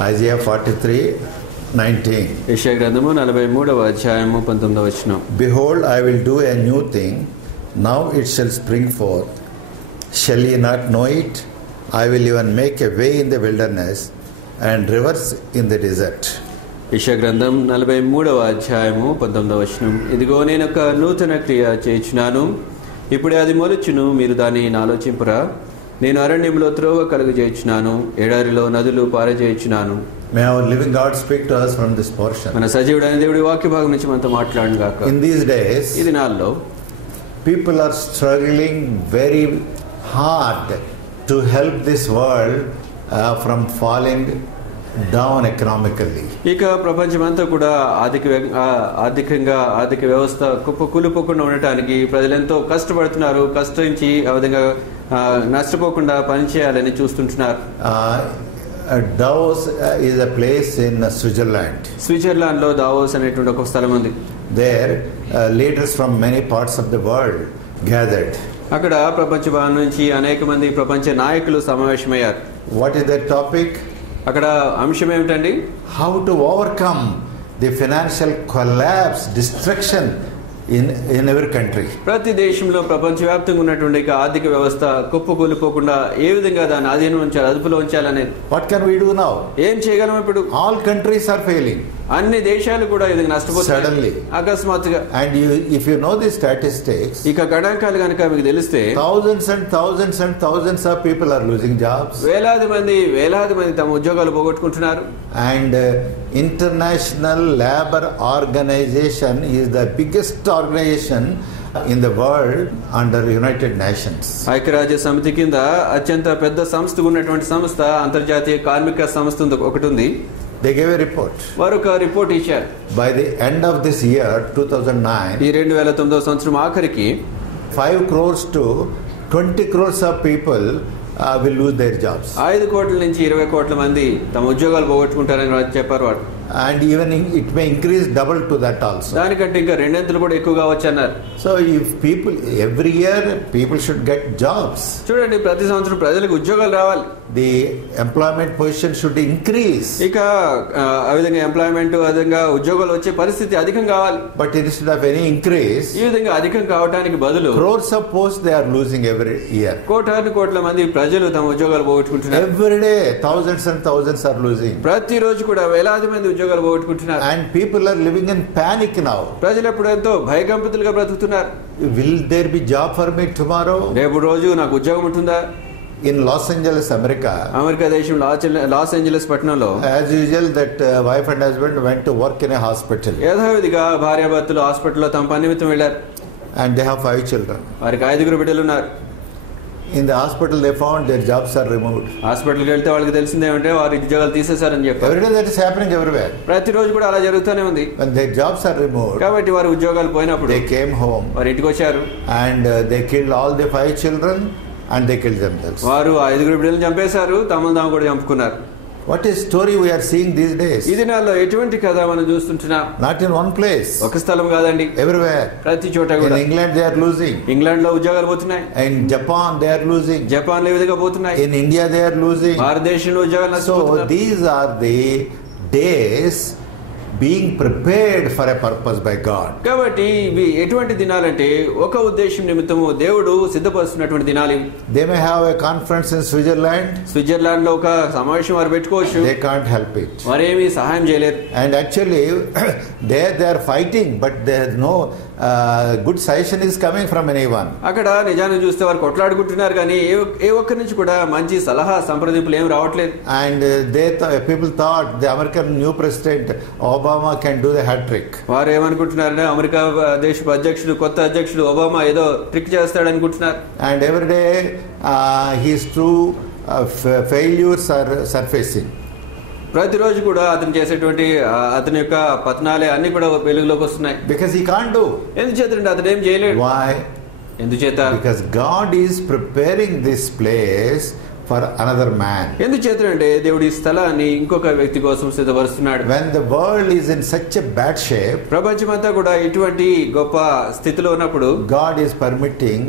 Isaiah 43:19. యెషయా గ్రంథము 43వ అధ్యాయము 19వ వచనం. Behold, I will do a new thing, now it shall spring forth. Shall ye not know it? I will even make a way in the wilderness and rivers in the desert. యెషయా గ్రంథం 43వ అధ్యాయము 19వ వచనం. ఇదిగో నేను ఒక నూతన క్రియ చేయుచున్నాను, ఇప్పుడే అది మొలుచును, మీరు దాన్ని ఆలోచింపురా. నేను అరణ్యంలో త్రోవ కలుగజేయుచున్నాను, ఎడారిలో నదులు పారజేయుచున్నాను. May our living God speak to us from this portion. మన సజీవుడైన దేవుడి వాక్య భాగం నుంచి మనతో మాట్లాడును గాక. In these days, ఈ దినాల్లో people are struggling very hard to help this world from falling down economically. ఇక ప్రపంచమంతా కూడా ఆర్థిక వ్యవస్థ కుప్పకూలిపోకుండా ఉండటానికి ప్రజలెంతో కష్టపడుతున్నారు. కష్టించి ఆ విధంగా నష్టపోకుండా పనిచేయాలని చూస్తుంటున్నారు. Davos is a place in Switzerland. Switzerland లో దావోస్ అనేటువంటి ఒక స్థలం ఉంది. There leaders from many parts of the world gathered. అక్కడ ప్రపంచ భాగం నుంచి అనేక మంది ప్రపంచ నాయకులు సమావేశమయ్యారు. What is their topic? అక్కడ అంశం ఏమిటండి? How to overcome the financial collapse, destruction in every country. ప్రతి దేశంలో ప్రపంచవ్యాప్తంగా ఉన్నటువంటి ఆర్థిక వ్యవస్థ కుప్పకూలిపోకుండా ఏ విధంగా దాన్ని అధీనం ఉంచాలి, అదుపులో ఉంచాలనేది. What can we do now? ఏం చేయగలం ఇప్పుడు? All countries are failing. అన్ని దేశాలు కూడా ఇది నష్టపోతాయి Suddenly. అకస్మాత్తుగా. And if you know the statistics, ఇక గణాంకాలు కనుక మీకు తెలిస్తే thousands and thousands and thousands of people are losing jobs. వేలాది మంది తమ ఉద్యోగాలు పోగొట్టుకుంటున్నారు. And International Labour Organization is the biggest organization in the world under United Nations. ఐక్యరాజ్య సమితి కింద అత్యంత పెద్ద సంస్థ ఉన్నటువంటి సంస్థ అంతర్జాతీయ కార్మిక సంస్థ ఒకటి ఉంది. They gave a report. వారు ఒక రిపోర్ట్ ఇచ్చారు. By the end of this year 2009, ఈ 2009వ సంవత్సరం ఆఖరికి 5 crores to 20 crores of people will lose their jobs. 5 కోట్ల నుంచి 20 కోట్ల మంది తమ ఉద్యోగాలు పోగొట్టుకుంటారని చెప్పారు వారు. And even it may increase double to that also. దానికంటే ఇంకా రెండింతలు కూడా ఎక్కువ కావచ్చు అన్నారు. So if people every year people should get jobs. చూడండి, ప్రతి సంవత్సరం ప్రజలకు ఉద్యోగాలు రావాలి. The employment position should increase. ఇక ఆ విధంగా ఎంప్లాయ్మెంట్ అధికంగా ఉద్యోగాలు వచ్చే పరిస్థితి అధికం కావాలి. But instead of any increase, ఈ విధంగా అధికం కావడానికి బదులు crores of posts they are losing every year. కోట్ల మంది ప్రజలు తమ ఉద్యోగాలు పోగొట్టుకుంటున్నారు. Every day thousands and thousands are losing. ప్రతి రోజు కూడా వేలాది మంది ఉద్యోగాలు పోగొట్టుకుంటున్నారు. And people are living in panic now. ప్రజలు ఎప్పుడు ఎంతో భయకంపితులుగా బ్రతుకుతున్నారు. Will there be job for me tomorrow? రేపు రోజు నాకు ఉద్యోగం ఉంటుందా? In Los Angeles, America, America దేశం లాస్ ఏంజలస్ పట్టణంలో as usual that wife and husband went to work in a hospital. యథావిధిగా భార్యాభర్తలు హాస్పిటల్లో తమ పని నిమిత్తం వెళ్లారు. And they have 5 children. వారికి 5 బిడ్డలు ఉన్నారు. In the hospital they found their jobs are removed. హాస్పిటల్కి వెళ్తే వాళ్ళకి తెలిసిందేమంటే వారి ఉద్యోగాలు తీసేశారని చెప్పారు. Every day that is happening everywhere. ప్రతిరోజు కూడా అలా జరుగుతూనే ఉంది. When their jobs are removed, కాబట్టి వారి ఉద్యోగాలు పోయినప్పుడు they came home వారి ఇంటికి వచ్చారు. and they killed all the 5 children and they killed themselves. వారు 5 బిడ్డలను చంపేశారు, తమను తాము కూడా చంపుకున్నారు. What is story we are seeing these days? ఈ దినాల్లో ఎటువంటి కథ మనం చూస్తుంటున్నాం? Not in one place. ఒక స్థలం కాదండి, Everywhere. ప్రతి చోట కూడా. In England they are losing. England లో ఉద్యోగాలు పోతున్నాయి. In Japan they are losing. Japan లో ఈ విధంగా పోతున్నాయి. In India they are losing. భారతదేశంలో ఉద్యోగాలు So నష్టపోతున్నారు. these are the days being prepared for a purpose by God. కాబట్టి ఇవి ఎటువంటి దినాలంటే ఒక ఉద్దేశం నిమిత్తము దేవుడు సిద్ధపరుస్తున్నటువంటి దినాలు ఇవి. They may have a conference in Switzerland. Switzerland లో ఒక సమావేశం వారు పెట్టుకోవచ్చు. They can't help it. వారేమీ సహాయం చేయలేరు. And actually they are fighting, but there is no good suggestion is coming from anyone. అక్కడ నిజాన్ని చూస్తే వారు కొట్లాడుకుంటున్నారు, కానీ ఏ ఒక్కరి నుంచి కూడా మంచి సలహా సంప్రదింపులు ఏం రావట్లేదు. And people thought the American new president Obama can do the hat trick. వారు ఏమనుకుంటున్నారంటే అమెరికా దేశ కొత్త అధ్యక్షుడు ఒబామా ఏదో ట్రిక్ చేస్తాడు అనుకుంటున్నారు. And every day his true failures are surfacing. ప్రతిరోజు కూడా అతను చేసేటువంటి అతని యొక్క పతనాలే అన్ని కూడా వెలుగులోకి వస్తున్నాయి. Because he can't do. ఎందుచేతంటే అతను ఏం చేయలేడు. Why? ఎందుచేత? Because God is preparing this place for another man. ఎందుచేతంటే దేవుడి స్థలాన్ని ఇంకొక వ్యక్తి కోసం సిద్ధపరుస్తున్నాడు. When the world is in such a bad shape, ప్రపంచమంతా కూడా ఇటువంటి గొప్ప స్థితిలో ఉన్నప్పుడు God is permitting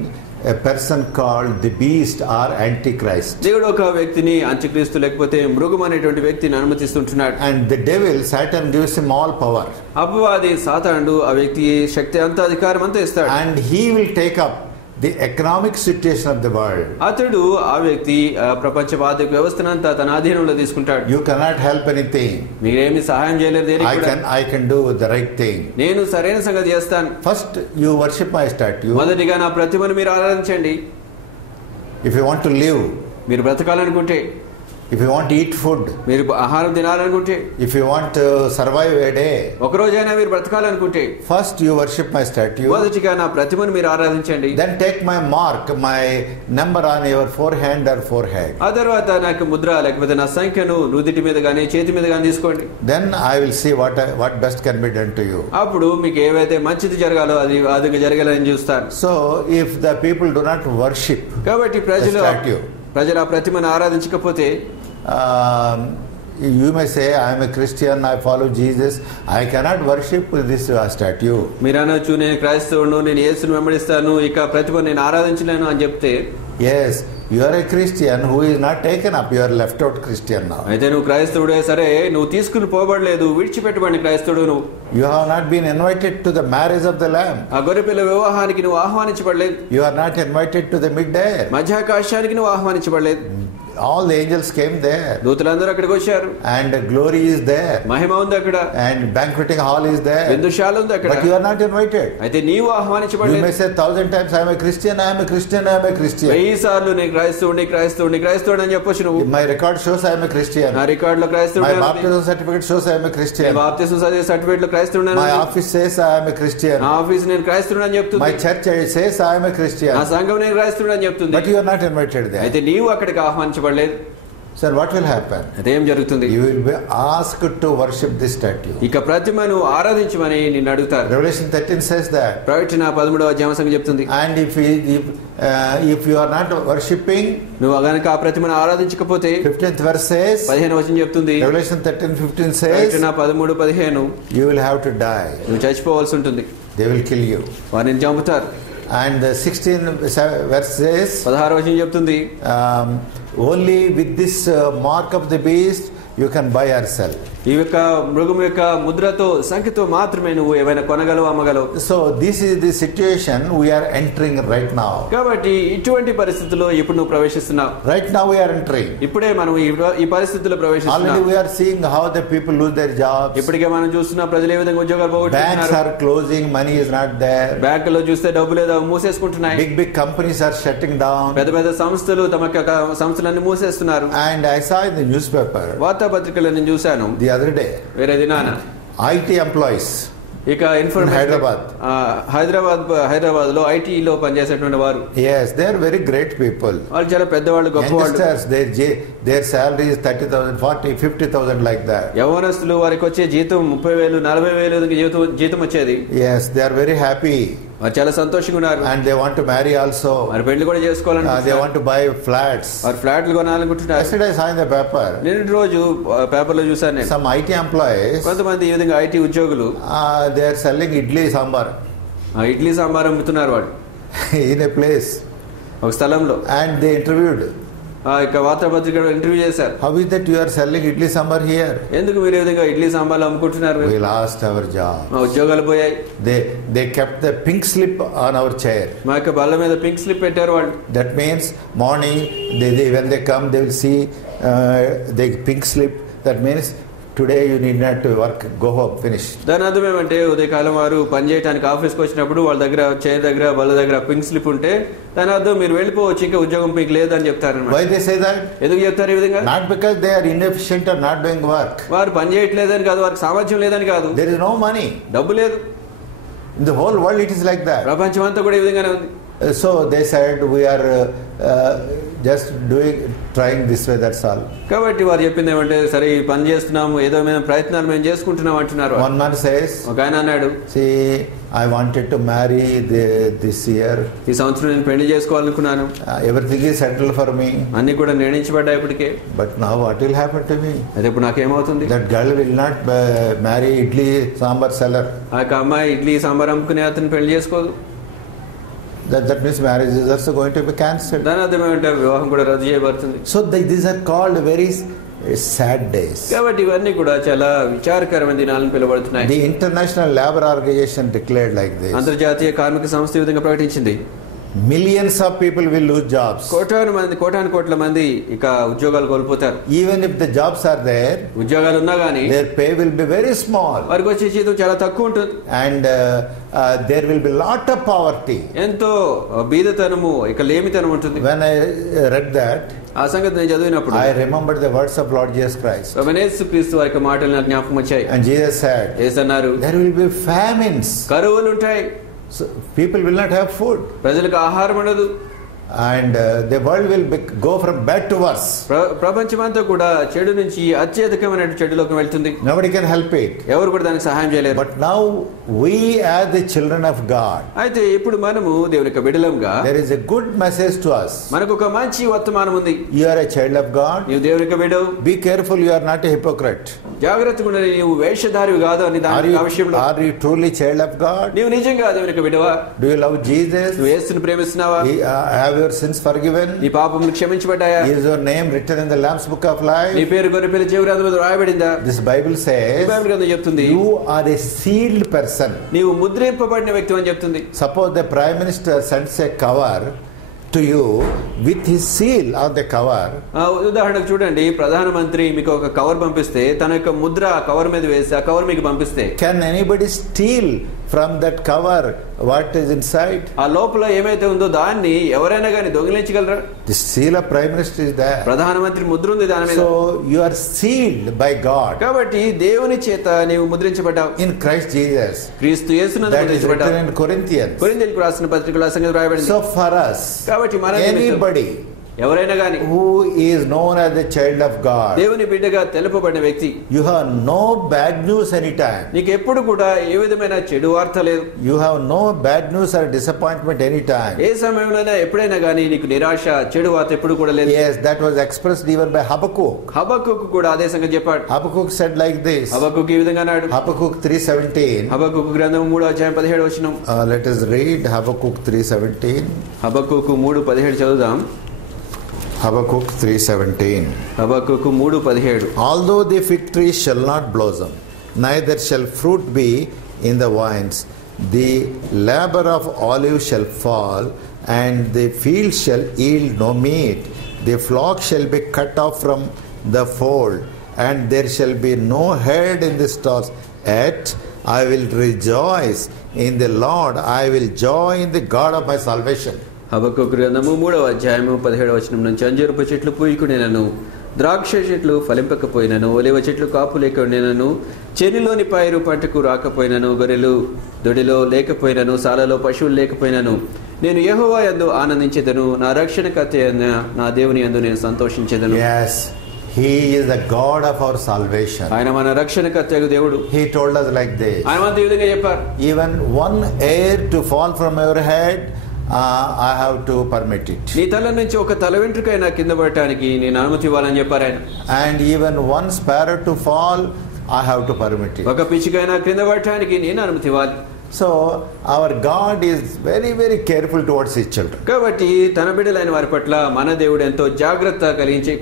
a person called the beast or antichrist. దేవుడు ఒక వ్యక్తిని అంత్యక్రీస్తు లేకపోతే మృగం అనేటువంటి వ్యక్తిని అనుమతిస్తుంటున్నాడు. And the devil, Satan, gives him all power. అపవాది సాతానుడు ఆ వ్యక్తి శక్తి అంతా అధికారం అంతా ఇస్తాడు. And he will take up the economic situation of the world. అతడు ఆ వ్యక్తి ప్రపంచ ఆర్థిక వ్యవస్థనంతా తన అధీనంలో తీసుకుంటాడు. You cannot help anything. మీరేమి సహాయం చేయలేరు దేనికి కూడా. I can do the right thing. నేను సరైన సంగతి చేస్తాను. First you worship my statue. మొదటిగా నా ప్రతిమను మీరు ఆరాధించండి. If you want to live, మీరు బ్రతకాలనుకుంటే, if you want to eat food, మీరు ఆహారం తినాలనుకుంటే, if you want to survive a day, ఒక రోజైనా మీరు బ్రతకాలనుకుంటే, first you worship my statue. మొదటిగా నా ప్రతిమను మీరు ఆరాధించండి. Then take my mark, my number on your forehead or forehead. ఆ తర్వాత నాకు ముద్ర లేకపోతే నా సంఖ్యను నుదిటి మీద గానీ చేతి మీద గానీ తీసుకోండి. Then I will see what best can be done to you. అప్పుడు మీకు ఏవైతే మంచిది జరగాలో అది జరగాలని చూస్తాను. So if the people do not worship, కాబట్టి ప్రజలు ఆ ప్రతిమను ఆరాధించకపోతే, you may say, I am a Christian, I follow Jesus, I cannot worship this statue. మీరు అనొచ్చు, నేను క్రైస్తవుడు, నేను యేసుని వెంబడిస్తాను, ఇక ప్రతిమను నేను ఆరాధించలేను అని చెప్తే, yes, you are a Christian who is not taken up, you are left out Christian now. అయితే నువ్వు క్రైస్తవుడే, సరే నువ్వు తీసుకుని పోబడలేదు, విడిచిపెట్టబడిన క్రైస్తవుడు నువ్వు. You have not been invited to the marriage of the Lamb. ఆ గొర్రెపిల్ల వివాహానికి నువ్వు ఆహ్వానించబడలేదు. You are not invited to the mid-air. మధ్యాకాశానికి నువ్వు ఆహ్వానించబడలేదు. All the angels came there. దూతలందరూ అక్కడికి వచ్చారు. And glory is there. మహిమ ఉంది అక్కడ. And banqueting hall is there. విందుశాల ఉంది అక్కడ. But you are not invited. అయితే నీవు ఆహ్వానించబడలేదు. You may say 1,000 times, I am a Christian, I am a Christian, I am a Christian. 1000 సార్లు నేను క్రైస్తవుడు అని చెప్పొచ్చు నువ్వు. My record shows I am a Christian. నా రికార్డులో క్రైస్తవుడు. My baptism certificate shows I am a Christian. బాప్తిసం సర్టిఫికెట్ లో క్రైస్తవుడు. My office says I am a Christian. నా ఆఫీస్ నేను క్రైస్తవుడు అని చెప్తుంది. My church says I am a Christian. నా సంఘం నేను క్రైస్తవుడు అని చెప్తుంది. But you are not invited there. అయితే నీవు అక్కడికి ఆహ్వానించబడలేదు. Sir, what will happen? అదేం జరుగుతుంది? You will be asked to worship this statue. ఇక ప్రతిమను ఆరాధించమని నిన్ను అడుగుతారు. Revelation 13 says that. ప్రకటన 13వ అధ్యాయం సంగతి చెప్తుంది. And if you are not worshipping, నువ్వు గనుక ఆ ప్రతిమను ఆరాధించకపోతే, 15th verse says, 15వ వచనం చెప్తుంది. Revelation 13:15 says, ప్రకటన 13:15, you will have to die. నువ్వు చచ్చిపోవాల్సి ఉంటుంది. They will kill you. వారిని చంపుతారు. And the 16th verse says, 16వ వచనం చెప్తుంది, only with this mark of the beast you can buy or sell. ఈ యొక్క మృగం యొక్క ముద్రతో సంఖ్యతో మాత్రమే నువ్వు ఏమైనా కొనగలవు, అమ్మగలవు. So this is the situation we are entering right now. కాబట్టి ఇటువంటి పరిస్థితుల్లో ఇప్పుడు నువ్వు ప్రవేశిస్తున్నావు. Right now we are entering. ఇప్పుడే మనం ఈ పరిస్థితుల్లో ప్రవేశిస్తున్నాం. Already we are seeing how the people lose their jobs. ఇప్పటికే మనం చూస్తున్నా ప్రజలు ఏ విధంగా ఉద్యోగాలు పోగొట్టుకుంటున్నారు. Banks are closing, money is not there. బ్యాంకుల్లో చూస్తే డబ్బు లేదు, మూసేసుకుంటున్నాయి. Big companies are shutting down. పెద్ద సంస్థలు తమ సంస్థలన్నీ మూసేస్తున్నారు. And I saw in the newspaper, వార్తాపత్రికలో నేను చూశాను the other day, వేరే దినాన, IT employees ఇక హైదరాబాద్ లో ఐటీలో పనిచేసేటువంటి వారు, yes, they are very great people. వాళ్ళు చాలా పెద్దవాళ్ళు, గొప్పవాళ్ళు. Their salary is 30,000, 40,000, 50,000 like that. యవ్వనస్తులు, వారికి వచ్చే జీతం 30,000, 40,000 జీతం వచ్చేది. Yes, they are very happy. వారు చాలా సంతోషంగా ఉన్నారు. And they want to marry also. మరి పెళ్లి కూడా చేసుకోవాలనుకుంటున్నారు. They want to buy flats. వారు ఫ్లాట్లు కొనాలనుకుంటున్నారు. Yesterday I saw in the paper, నిన్నటి రోజు పేపర్లో చూసాను నేను, some IT employees, కొంతమంది ఈ విధంగా ఐటీ ఉద్యోగులు, they are selling idli sambar. Idli sambar అమ్ముతున్నారు వాళ్ళు in a place, ఒక స్థలంలో. and they interviewed, ఇక వార్తాపత్రికలో ఇంటర్వ్యూ చేశారు. how is that you are selling idli sambar here? ఎందుకు మీరు ఈ విధంగా ఇడ్లీ సాంబార్లు అమ్ముకుంటున్నారు? We lost our job. మా ఉద్యోగాలు పోయాయి. They kept the pink slip on our chair. మా యొక్క బల్ల మీద పింక్ స్లిప్ పెట్టారు వాళ్ళు. That means morning when they come, they will see the pink slip. That means today you need not to work, go home, finish. దాని అర్థం ఏమంటే, ఉదయకాలం వారు పని చేయడానికి ఆఫీస్కి వచ్చినప్పుడు వాళ్ళ దగ్గర చైర్ దగ్గర బల్ల దగ్గర పింక్ స్లిప్ ఉంటే దాని అర్థం మీరు వెళ్ళిపోవచ్చు, ఇంకా ఉద్యోగం మీకు లేదని చెప్తారు. Why they say that? ఎందుకు చెప్తారు ఈ విధంగా? Not because they are inefficient or not doing work. వారు పని చేయట్లేదని కాదు, వారికి సామర్థ్యం లేదని కాదు, There is no money. డబ్బు లేదు. In the whole world it is like that. ప్రపంచం అంతా కూడా ఈ విధంగానే ఉంది. So they said we are just trying this way, that's all. కాబట్టి వారు చెప్పింది ఏమంటే, సరే ఈ పని చేస్తున్నాము, ఏదో మేము ప్రయత్నాలు మేము చేసుకుంటున్నాం అంటున్నారు. One man says, ఒక ఆయన అన్నాడు, see, I wanted to marry this year. ఈ సంవత్సరం నేను పెళ్లి చేసుకోవాలనుకున్నాను. Everything is settled for me. అన్ని కూడా నిర్ణయించబడ్డాయి ఇప్పటికే. But now what will happen to me? అయితే ఇప్పుడు నాకేమవుతుంది? That girl will not marry idli sambar seller. ఆ యొక్క అమ్మాయి ఇడ్లీ సాంబార్ అమ్ముకునే అతను పెళ్లి చేసుకోదు. That means marriage is also going to be cancelled. దాని అర్థం ఏమంటే వివాహం కూడా రద్దు చేయబడుతుంది. So these are called very sad days. కాబట్టి ఇవన్నీ కూడా చాలా విచారకరమైన దినాలను పిలువబడుతున్నాయి. The International Labour Organization declared like this. అంతర్జాతీయ కార్మిక సంస్థ ఈ విధంగా ప్రకటించింది. Millions of people will lose jobs. కోటాను కోట్ల మంది ఇక ఉద్యోగాలు కోల్పోతారు. Even if the jobs are there, ఉద్యోగాలు ఉన్నా గానీ their pay will be very small. వారికి వచ్చే జీతం చాలా తక్కువ ఉంటుంది. And there will be lot of poverty. ఎంతో బీదతనము ఇక లేమితనం ఉంటుంది. When I read that, ఆ సంగతి నేను చదివినప్పుడు I remembered the words of Lord Jesus Christ. యేసుక్రీస్తు వారి మాటలు నాకు జ్ఞాపకం వచ్చాయి. And Jesus said, యేసు అన్నారు, there will be famines. కరువులు ఉంటాయి. So people will not have food. ప్రజలకు ఆహారం ఉండదు. And the world will go from bad to worse. ప్రపంచమంతా కూడా చెడు నుంచి అత్యధికమైన చెడులోకి వెళ్తుంది. Nobody can help it. ఎవరు కూడా దానికి సహాయం చేయలేరు. But now we are the children of God. అయితే ఇప్పుడు మనము దేవుని యొక్క బిడ్డలంగా there is a good message to us. మనకు ఒక మంచి వర్తమానం ఉంది. You are a child of God. నీవు దేవుని యొక్క బిడ్డవు. Be careful, you are not a hypocrite. జాగ్రత్తగా ఉండండి, నీవు వేషధారివి కాదు అని దాని విషయంలో. Are you truly child of God? నీవు నిజంగా దేవుని యొక్క బిడ్డవా? Do you love Jesus? నువ్వు యేసుని ప్రేమిస్తున్నావా? Have your sins forgiven? నీ పాపములు క్షమించబడ్డాయా? Is your name written in the Lamb's book of life? నీ పేరు గొర్రెపిల్ల జీవ గ్రంథంలో రాయబడిందా? This Bible says, ఈ బైబిల్ గ్రంథం చెప్తుంది, you are a sealed person. నీవు ముద్రింపబడిన వ్యక్తి అని చెప్తుంది. Suppose the Prime Minister sends a cover to you with his seal on the cover. ఉదాహరణకు చూడండి, ప్రధానమంత్రి మీకు ఒక కవర్ పంపిస్తే తన యొక్క ముద్ర కవర్ మీద వేసి ఆ కవర్ మీకు పంపిస్తే, can anybody steal from that cover what is inside? ఆ లోపల ఏమైతే ఉందో దాన్ని ఎవరైనా గాని దొంగిలించగలరా? The seal of Prime Minister is there. ప్రధానమంత్రి ముద్ర ఉంది దాని మీద. So you are sealed by God. కాబట్టి దేవుని చేత నీవు ముద్రించబడ్డావు. In Christ Jesus. క్రీస్తు యేసునందు ముద్రించబడ్డావు. That is written in Corinthians. కొరింథీయులకు రాసిన పత్రికలో ఆ సంగతి రాయబడింది. So for us, కాబట్టి మన anybody ఎవరైనా గాని who is known as the child of God, దేవుని బిడ్డగా తెలుపబడిన వ్యక్తి, you have no bad news anytime. నీకు ఎప్పుడు కూడా ఏ విధమైన చెడు వార్త లేదు. You have no bad news or disappointment anytime. ఏ సమయంలోనైనా ఎప్పుడైనా గానీ నీకు నిరాశ చెడు వార్త ఎప్పుడు కూడా లేదు. Yes, that was expressed even by Habakkuk. హబక్కూకు కూడా అదే సంగతి చెప్పాడు. Habakkuk said like this. హబక్కూకు ఈ విధంగా అన్నాడు. Habakkuk 3:17. హబక్కూకు గ్రంథం 3:17. Let us read Habakkuk 3:17. హబక్కూకు 3:17 చదువుదాం. Habakkuk 3:17. హబక్కూకు 3:17. Although the fig tree shall not blossom, neither shall fruit be in the vines, the labor of olive shall fall, and the field shall yield no meat. The flock shall be cut off from the fold, and there shall be no herd in the stalls. Yet I will rejoice in the Lord, I will joy in the God of my salvation. హబక్కూకు గ్రంథము 3:17 నుంచి, అంజూరపు చెట్లు పూయకునేనను, ద్రాక్ష చెట్లు ఫలింపకపోయినను, ఒలివ చెట్లు కాపు లేకపోయినను, చెనిలోని పైరు పంటకు రాకపోయినను, గొర్రెలు దొడిలో లేకపోయినను, సాలలో పశువులు లేకపోయినను, నేను యెహోవా యందు ఆనందించెదను, నా రక్షణకర్త అయిన నా దేవుని యందు నేను సంతోషించెదను. Yes, He is the God of our salvation. ఆయన మన రక్షణకర్తయగు దేవుడు. He told us like this. ఆయన మనతో ఈ విధంగా చెప్పారు, even one hair to fall from your head, I have to permit it. నీ తల నుంచి ఒక తల వెంట్రుకైనా కింద పడటానికి నేను అనుమతి ఇవ్వాలని చెప్పారు ఆయన. And even one sparrow to fall, I have to permit it. ఒక పిచ్చుకైనా కింద పడటానికి నేను అనుమతి ఇవ్వాలి. So our God is very, very careful towards his children. కాబట్టి తన బిడ్డలైన వారి పట్ల మన దేవుడు ఎంతో జాగ్రత్త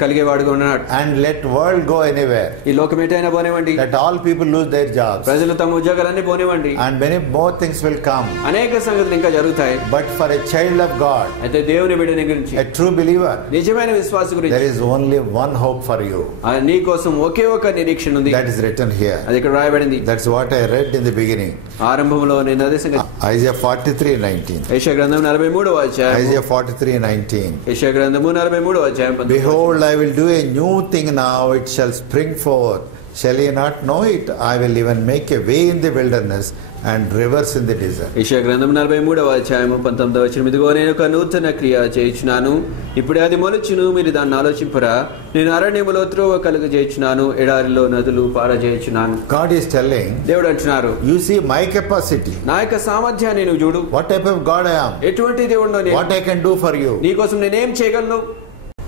కలిగేవాడుగా ఉన్నాడు. And let world go anywhere. ఈ లోకం ఎటైనా పోనివ్వండి. Let all people lose their jobs. ప్రజలు తమ ఉద్యోగాలన్నీ పోనివ్వండి. And many more things will come. అనేక సంగతులు ఇంకా జరుగుతాయి. But for a child of God, అయితే దేవుని బిడ్డని గురించి, a true believer, నిజమైన విశ్వాసి గురించి, there is only one hope for you. నీ కోసం ఒకే ఒక నిరీక్షణ ఉంది. That is written here. అది ఇక్కడ రాయబడింది. That's what I read in the beginning. ఆరంభంలో నేను అదే సంగతి. Isaiah 43:19. యెషయా గ్రంథం 43:19. Isaiah 43:19. యెషయా గ్రంథము 43:19. Behold, I will do a new thing now, it shall spring forth. Shall ye not know it? I will even make a way in the wilderness and rivers in the desert. యెషయా గ్రంథం 43:19. ఇదిగో నేను ఒక నూతన క్రియ చేయుచున్నాను, ఇప్పుడే అది మొలుచును, మీరు దాన్ని ఆలోచింపరా. నేను అరణ్యములో త్రోవ కలుగజేయుచున్నాను, ఎడారిలో నదులు పారజేయుచున్నాను. God is telling, దేవుడు అంటున్నారు, you see my capacity. నా యొక్క సామర్థ్యాన్ని నువ్వు చూడు. What type of God I am. ఎటువంటి దేవుడినో నేను. What I can do for you. నీ కోసం నేనేం చేయగలను.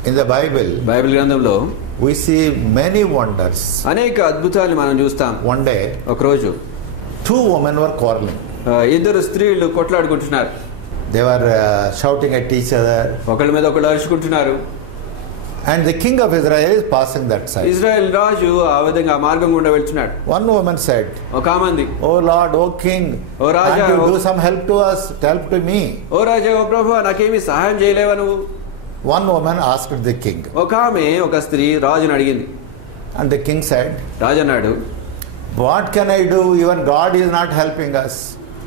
In the Bible, బైబిల్ గ్రంథంలో we see many wonders. అనేక అద్భుతాలు మనం చూస్తాం. One day, ఒక రోజు 2 women were quarreling. 2 స్త్రీలు కొట్లాడుకుంటున్నారు. They were shouting at each other. ఒకళ్ళ మీద ఒకళ్ళు అరుచుకుంటున్నారు. And the king of Israel is passing that side. Israel రాజు ఆ విధంగా మార్గం గుండా వెళ్తున్నాడు. One woman said, ఒక ఆమంది, "Oh Lord, oh King, oh Raja, can't you do some help to us? Help to me." ఓ రాజా, ఓ ప్రభువా, నాకేమీ సహాయం చేయలేవా నువ్వు? One woman asked the king. ఒక ఆమె, ఒక స్త్రీ రాజును అడిగింది. And the king said, రాజు అన్నాడు, "What can I do? Even God is not helping us."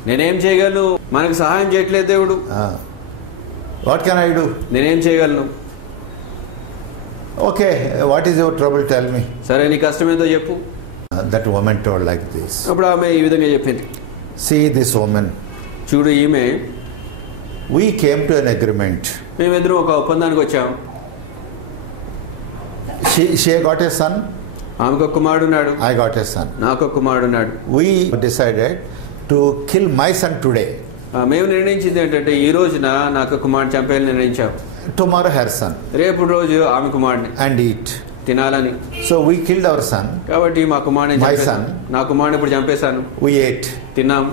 నేనేం చేయగలను? మనకు సహాయం చేయట్లేదు దేవుడు. What can I do? నేనేం చేయగలను? Okay, what is your trouble? Tell me. సరే, నీ కష్టం ఏందో చెప్పు. That woman told like this. అప్పుడు ఆమె ఈ విధంగా చెప్పింది. See this woman. చూడు, ఈమె, We came to an agreement. మేమిద్దరం ఒక ఒప్పందానికి వచ్చాం. She got a son. ఆమెకు ఒక కుమారుడున్నాడు, I got a son. నాకు ఒక కుమారుడున్నాడు. We decided to kill my son today. మేము నిర్ణయించింది ఏంటంటే, ఈ రోజున నాకు కుమారుడు చంపేయాలని నిర్ణయించాం. Tomorrow her son. రేపు రోజు ఆమె కుమారుడిని And eat. తినాలని. So we killed our son. కాబట్టి మా కుమారుడిని My చంపేశాను. son. నా కుమారుడిని ఇప్పుడు చంపేశాను. We ate. తిన్నాం.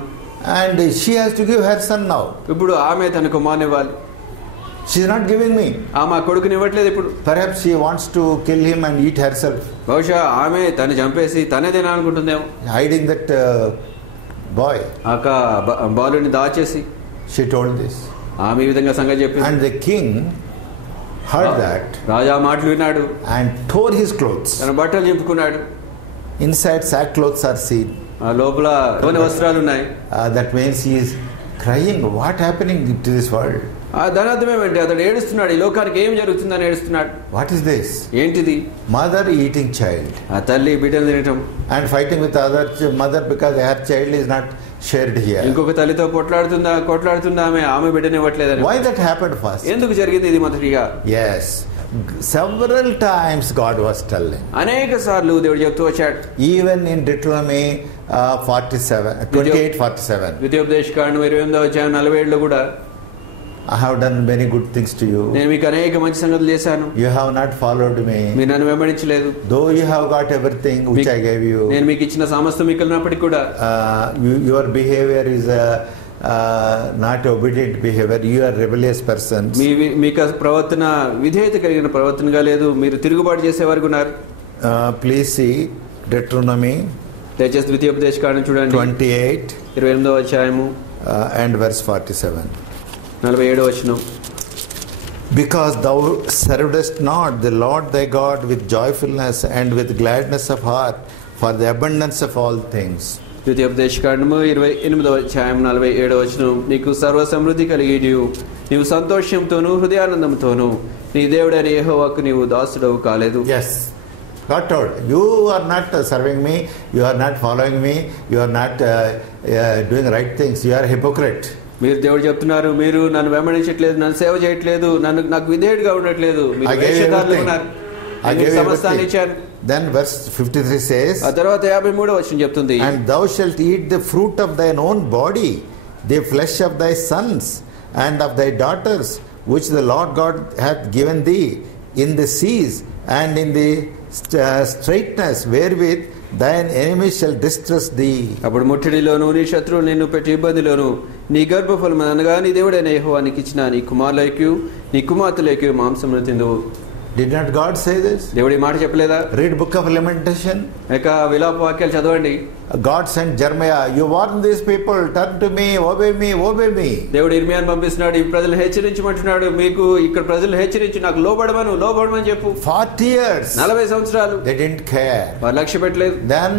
And she has to give her son now. ఇప్పుడు ఆమె తన కుమారుని ఇవ్వాలి. She is not giving me. ఆమె కొడుకుని ఇవ్వట్లేదు ఇప్పుడు. Perhaps she wants to kill him and eat herself. బహుశా ఆమె తను చంపేసి తనే తినాలనుకుంటుందేమో. Hiding that boy. బాలుని దాచేసి She told this. ఆమె ఈ విధంగా సంగతి చెప్పింది. And the king heard that రాజా మాటలు విన్నాడు. and tore his clothes. తన బట్టలు చింపుకున్నాడు. Inside sackcloths are seen. ఆ లోపల కొన్ని వస్త్రాలు ఉన్నాయి. That means he is crying. What happening to this world? దాని అర్థం ఏమంటే, అతడు ఏడుస్తున్నాడు. ఈ లోకానికి ఏం జరుగుతుందని ఏడుస్తున్నాడు. What is this? ఏంటిది? Mother eating child. ఆ తల్లి బిడ్డను తినటం. And fighting with other mother because her child is not shared here. ఇంకొక తల్లితో కొట్లాడుతుందా ఆమె బిడ్డని ఇవ్వట్లేదని. Why that happened first? ఎందుకు జరిగింది ఇది మొదటిగా? Yes. Several times God was telling. అనేక సార్లు దేవుడు చెప్తూ వచ్చాడు. Even in Deuteronomy 28:47. ద్వితీయోపదేశకాండం 28:47 కూడా, I have done many good things to you. నేను మీకు అనేక మంచి సంగతులు చేశాను. You have not followed me. మీరు నన్ను వెంబడించలేదు. Though you have got everything which I gave you. నేను మీకు ఇచ్చిన సమస్తం మీకు ఉన్నప్పటికీ కూడా your behavior is not obedient behavior. You are rebellious persons. మీకు ప్రవర్తన విధేయత కలిగిన ప్రవర్తనగా లేదు. మీరు తిరుగుబాటు చేసేవారు ఉన్నారు. Please see Deuteronomy. దయచేసి ద్వితీయోపదేశకాండం చూడండి. 28 and verse 47. 47. Because thou servedst not the Lord thy God with joyfulness and with gladness of heart for the abundance of all things. ద్వితీయోపదేశకాండము 28:47. నీకు సర్వ సమృద్ధి కలిగి నీవు సంతోషంతోనూ హృదయానందంతోనూ నీ దేవుడైన యెహోవాకు నీవు దాసుడవు కాలేదు. Yes. God told, you are not serving me, you are not following me, you are not doing right things, you are a hypocrite. మీరు దేవుడు చెప్తున్నారు, మీరు నన్ను వెంబడించట్లేదు, నన్ను సేవ చేయట్లేదు, నాకు విధేయుడిగా ఉండట్లేదు, మీరు వేషధారులు ఉన్నారు. సమస్తాన్ని ఇచ్చాను. Then verse 53 says, ఆ తర్వాత 53 చెప్తుంది, and thou shalt eat the fruit of thine own body, the flesh of thy sons and of thy daughters, which the Lord God hath given thee in the seas and in the straightness wherewith thine enemies shall distress thee. అప్పుడు ముట్టడిలోను నీ శత్రువులు నిన్ను పెట్టి ఇబ్బందిలోను నీ గర్భఫలము అనగా నీ దేవుడైన యెహోవా నీకు ఇచ్చిన నీ కుమారులకు నీ కుమార్తెలకు మాంసమును తిందువు. Did not God say this? దేవుడి మాట చెప్పలేదా? Read book of Lamentation. విలాప వాక్యాలు చదవండి. God sent Jeremiah, you warn these people, turn to me, obey me, obey me. దేవుడు ఇర్మియాను పంపిస్తున్నాడు, ఈ ప్రజలు హెచ్చరించమంటున్నాడు, మీకు ఇక్కడ ప్రజలు హెచ్చరించి నాకు లోబడమని చెప్పు. 40 years. 40 సంవత్సరాలు They didn't care. వారు లక్ష్య పెట్టలేదు. Then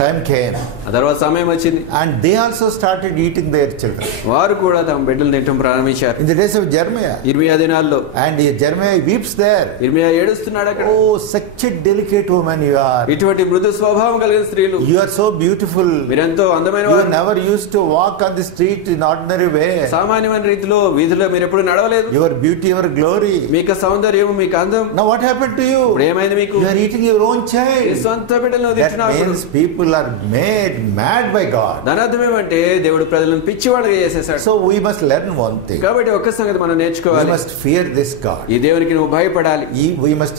time came. ఆ తర్వాత సమయం వచ్చింది. And they also started eating their children. వారు కూడా తమ బిడ్డలు తినటం ప్రారంభించారు. In the days of Jeremiah. ఇర్మియా దినాల్లో. And Jeremiah weeps there. ఇర్మియా ఏడుస్తున్నాడు అక్కడ. Oh, such a delicate woman you are. ఇటువంటి మృదు స్వభావం కలిగిన స్త్రీలు. You are so beautiful. మీరెంతో అందమైన వారు. వారు. You never used to walk on the street in ordinary way. సామాన్యమైన రీతిలో వీధిలో మీరు ఎప్పుడు నడవలేదు. Your beauty, your glory. మీకు సౌందర్యం, మీకు అందం. Now what happened to you? ఇప్పుడు ఏమైంది మీకు? You are eating your own child. మీ సొంత బిడ్డలను తింటున్నారు. That means people people are made mad by God. దాని అర్థం ఏమంటే దేవుడు ప్రజలను పిచ్చివాళ్ళగా చేసేసాడు. So we must learn one thing. కాబట్టి ఒక్క సంగతి మనం We నేర్చుకోవాలి. must fear this God. ఈ దేవునికి నువ్వు భయపడాలి. We must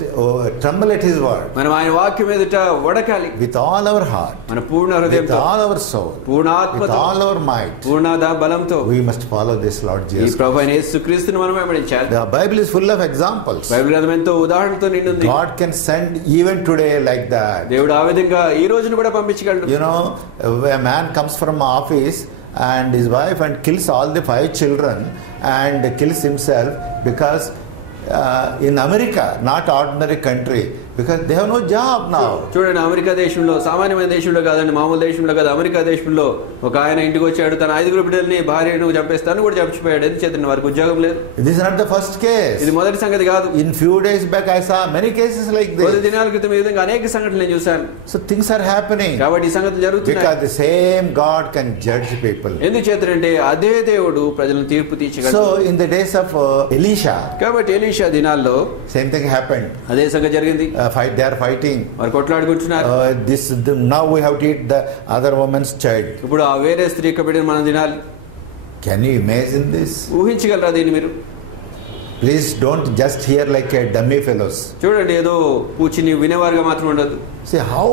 tremble at His word. మనం ఆయన వాక్యం ఎదుట వడకాలి. With all our heart. మన పూర్ణ With హృదయంతో, all our soul. Purna With ఆత్మతో, all our might. పూర్ణ బలంతో We must follow this Lord ఈ Jesus. ప్రభువైన యేసుక్రీస్తును మనం వెంబడించాలి. The Bible is full of examples. Bible గ్రంథం ఎంతో ఉదాహరణలతో నిండింది. God can send even today like that. దేవుడు ఆ విధంగా ఈ రోజును కూడా పంపించగలడు. You know, a man comes from office and his wife and kills all the 5 children and kills himself because in America, not ordinary country, because they have no job now. చూడండి, America దేశంలో, సామాన్యమైన దేశంలో కాదండి, మామూలు దేశంలో కాదు, America దేశంలో ఒక ఆయన ఇంటికి వచ్చాడు, తన 5 బిడ్డల్ని భార్యను చంపేస్తాను కూడా చంపిపోయాడు. ఎందుచేత వారికి ఉద్యోగం లేదు. This is not the first case. ఇది మొదటి సంగతి కాదు. In few days back I saw many cases like this. 10 దినాల క్రితం ఈ విధంగా అనేక సంఘటనలు నేను చూశాను. So things are happening. కాబట్టి ఈ సంగతులు జరుగుతున్నాయి. Because the same God can judge people. ఎందుచేతంటే అదే దేవుడు ప్రజలను తీర్పు తీర్చగలడు. So in the days of Elisha, కాబట్టి ఎలీషా దినాల్లో same thing happened. అదే సంగతి జరిగింది. They are fighting. వారు కొట్లాడుకుంటున్నారు. Now we have to eat the other woman's child. ఇప్పుడు ఆ వేరే స్త్రీ యొక్క బిడ్డను మనం తినాలి. Can you imagine this? ఊహించగలరా దీన్ని మీరు? Please don't just hear like a dummy fellows. చూడండి, ఏదో పూచిని వినేవారుగా మాత్రం ఉండదు. See how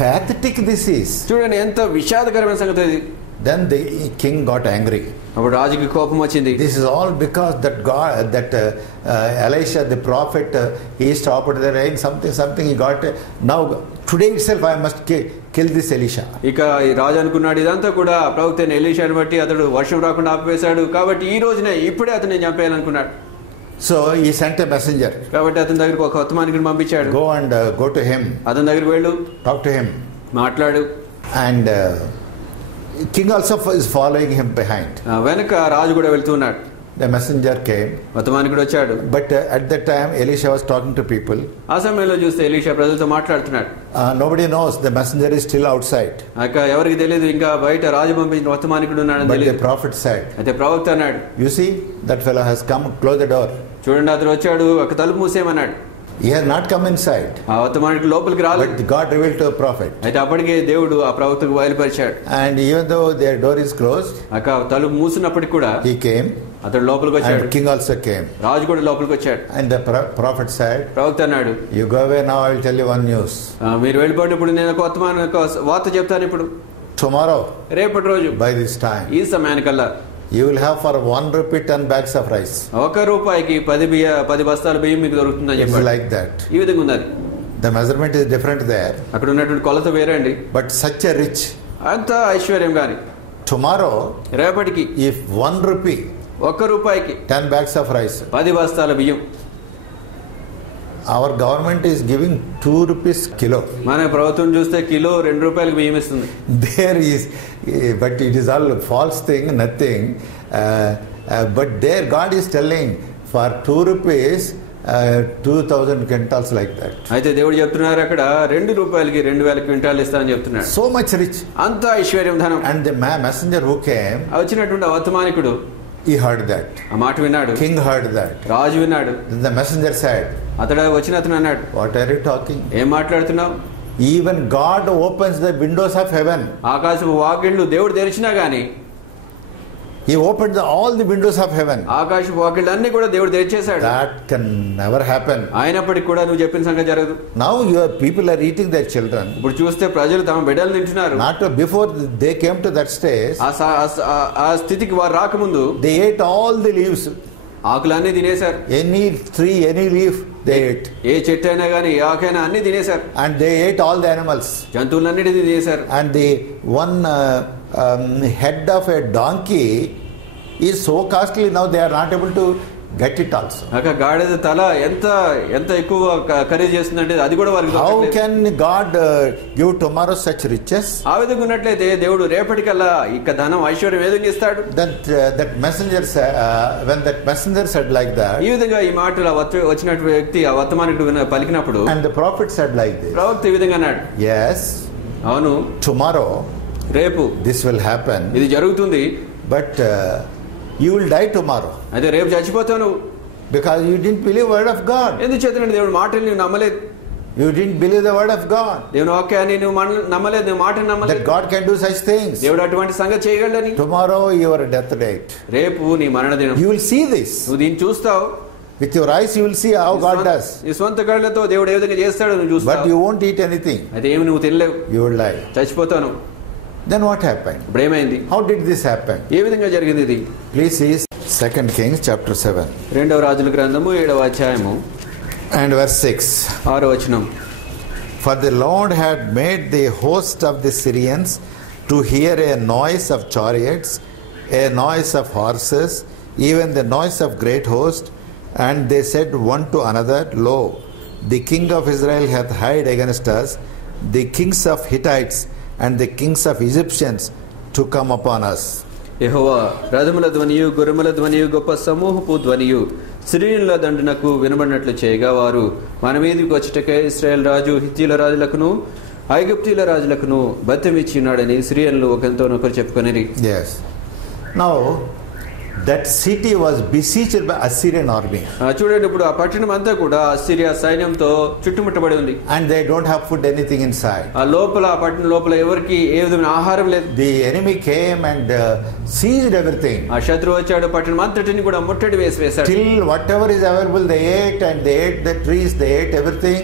pathetic this is. చూడండి, ఎంత విషాదకరమైన సంగతి ఇది. Then the king got angry. అప్పుడు రాజుకి కోపం వచ్చింది. This is all because that Elisha the prophet he stopped the rain, something he got. Now today itself I must kill this Elisha. ఇక ఈ రాజు అనుకున్నాడు, ఇదంతా కూడా ప్రవక్త అయిన ఎలీషాను బట్టి అతడు వర్షం రాకుండా ఆపివేశాడు, కాబట్టి ఈ రోజునే ఇప్పుడే అతన్ని చంపేయాలనుకున్నాడు. So he sent a messenger. కాబట్టి అతని దగ్గరికి ఒక వర్తమానికుడిని పంపించాడు. Go to him. అతని దగ్గరికి వెళ్ళు, talk to him, మాట్లాడు. And king also is following him behind. వెనక రాజు కూడా వెళ్తున్నాడు. The messenger came. వర్తమానికుడు వచ్చాడు. But at that time Elisha was talking to people. ఆ సమయంలో చూస్తే ఎలీషా ప్రజలతో మాట్లాడుతున్నాడు. Nobody knows the messenger is still outside. ఎవరికి తెలియదు ఇంకా బయట రాజు పంపించిన వర్తమానికుడు ఉన్నాడని తెలియదు. But the prophet said. అయితే ప్రవక్త అన్నాడు, You see that fellow has come, close the door. చూడండి, అతను వచ్చాడు, ఒక తలుపు మూసేయమన్నాడు. He has not come inside. ఆ వర్తమానికుడు లోపలికి రాలేదు. But God revealed to a prophet. అయితే అప్పటికే దేవుడు ఆ ప్రవక్తకు బయలుపరిచాడు. And even though their door is closed, తలుపు మూసినప్పటికి కూడా he came. అతడు లోపలికి వచ్చాడు. And king also came. రాజు కూడా లోపలికి వచ్చాడు. And the prophet said, ప్రవక్త అన్నాడు, You go away now, I will tell you one news. మీరు వెళ్ళిపోండి, ఇప్పుడు నేను ఒక వార్త చెప్తాను. ఇప్పుడు Tomorrow, రేపటి రోజు by this time, ఈ సమయానికల్లా you will have for 1 rupee 10 bags of rice. 1 రూపాయికి 10 బస్తాల బియ్యం మీకు దొరుకుతుందని It's చెప్పాడు. like that. ఈ విధంగా ఉంది. The measurement is different there. అక్కడ ఉన్నటువంటి కొలత వేరే అండి. But such a rich. అంత ఐశ్వర్యం గాని Tomorrow, రేపటికి if 1 rupee 1 రూపాయికి 10 bags of rice. 10 బస్తాల బియ్యం. Our government is giving 2 rupees kilo. మన ప్రభుత్వం చూస్తే కిలో 2 రూపాయలకు బియ్యం ఇస్తుంది. There is, but it is all false thing, nothing. But there God is telling for 2 rupees 2000 quintals like that. అయితే దేవుడు చెప్తున్నారు అక్కడ 2 రూపాయలకి 2000 క్వింటాలు ఇస్తానని చెప్తున్నాడు. So much rich. అంత ఐశ్వర్యం ధనం. And the messenger who came, వచ్చినటువంటి వర్తమానికుడు he heard that. ఆ మాట విన్నాడు. King heard that. రాజు విన్నాడు. Then the messenger said, అతడు అన్నాడు, What are you talking? ఏం మాట్లాడుతున్నావు? Even God opens the windows of heaven. ఆకాశపు వాకిళ్ళు దేవుడు తెరిచినా గానీ, He opened all the windows of heaven. ఆకాశపు వాకిళ్ళు అన్ని కూడా దేవుడు తెరిచేశాడు. That can never happen. అయినప్పటికీ కూడా నువ్వు చెప్పిన సంగతి జరగదు. Now your people are eating their children. ఇప్పుడు చూస్తే ప్రజలు తమ బిడ్డలు తింటున్నారు. Not before they came to that stage. ఆ స్థితికి వారు రాకముందు They ate all the leaves. ఆకులన్నీ తినేశారు. Any tree, any leaf, they ate. ఏ చెట్టు అయినా గానీ ఏ ఆకైనా అన్ని తినేశారు. And they ate all the animals. జంతువులన్నిటిని తినేశారు. And the one head of a donkey is so costly, now they are not able to get it also. గాడిద తల ఎంత ఎక్కువ ఖరీదు చేస్తుందంటే అది కూడా వారికి How can God give tomorrow such riches? ఆ విధంగా ఉన్నట్లయితే దేవుడు రేపటికల్లా ఇక ధనం ఐశ్వర్యం ఏ విధంగా ఇస్తాడు? That messenger said, when that messenger said like that, ఈ విధంగా ఈ మాటలు వచ్చినటువంటి వ్యక్తి ఆ వర్తమానికుడు పలికినప్పుడు, and the prophet said like this, ప్రవక్త ఈ విధంగా అన్నాడు, yes, అవును, tomorrow రేపు this will happen, ఇది జరుగుతుంది, but you will die tomorrow. అయితే రేపు చచ్చిపోతావు నువ్వు. Because you didn't believe word of God. ఎందుచేతనంటే దేవుడి మాటలు నువ్వు నమ్మలేదు. You didn't believe the word of God. దేవుని వాక్యాన్ని నువ్వు నమ్మలేదు, నువ్వు మాటను That నమ్మలేదు. God can do such things. దేవుడు అటువంటి సంగతి చేయగలడని. Tomorrow your death date. రేపు నీ మరణ దినం. You will see this. నువ్వు దీన్ని చూస్తావు. With your eyes you will see how God does. నీ స్వంత కళ్ళతో దేవుడు ఏ విధంగా చేస్తాడో నువ్వు But చూస్తావు. you won't eat anything. అయితే ఏమి నువ్వు తినలేవు, You will die. చచ్చిపోతాను. Then what happened? ఇప్పుడు ఏమైంది? How did this happen? ఏ విధంగా జరిగింది ఇది? Please see 2 Kings chapter 7 రెండవ రాజుల గ్రంథము 7వ అధ్యాయము and verse 6. 6వ వచనం. For the Lord had made the host of the Syrians to hear a noise of chariots, a noise of horses, even the noise of great host, and they said one to another, Lo, the king of Israel hath hired against us the kings of Hittites and the kings of Egyptians to come upon us. యెహోవా రథముల ధ్వనియు గుర్రముల ధ్వనియు గొప్ప సమూహపు ధ్వనియు సిరియనుల దండునకు వినబడినట్లు చేయగా వారు మన మీదకి వచ్చుటకై ఇశ్రాయేలు రాజు హిత్తీయుల రాజులకును ఐగుప్తీయుల రాజులకును బత్తెమిచ్చి ఉన్నాడని సిరియన్లు ఒకరితోనొకరు చెప్పుకొనిరి. Yes. Now that city was besieged by Assyrian army. చూడండి, ఇప్పుడు ఆ పట్టణం అంతా కూడా అస్సిరియా సైన్యంతో చుట్టుముట్టబడి ఉంది. And they don't have food anything inside. ఆ లోపల, ఆ పట్టణం లోపల ఎవరికి ఏ విధమైన ఆహారం లేదు. The enemy came and seized everything. ఆ శత్రువు వచ్చాడు, పట్టణం అంతటిని కూడా ముట్టడి వేశాడు. Till whatever is available they ate, and they ate the trees, they ate everything.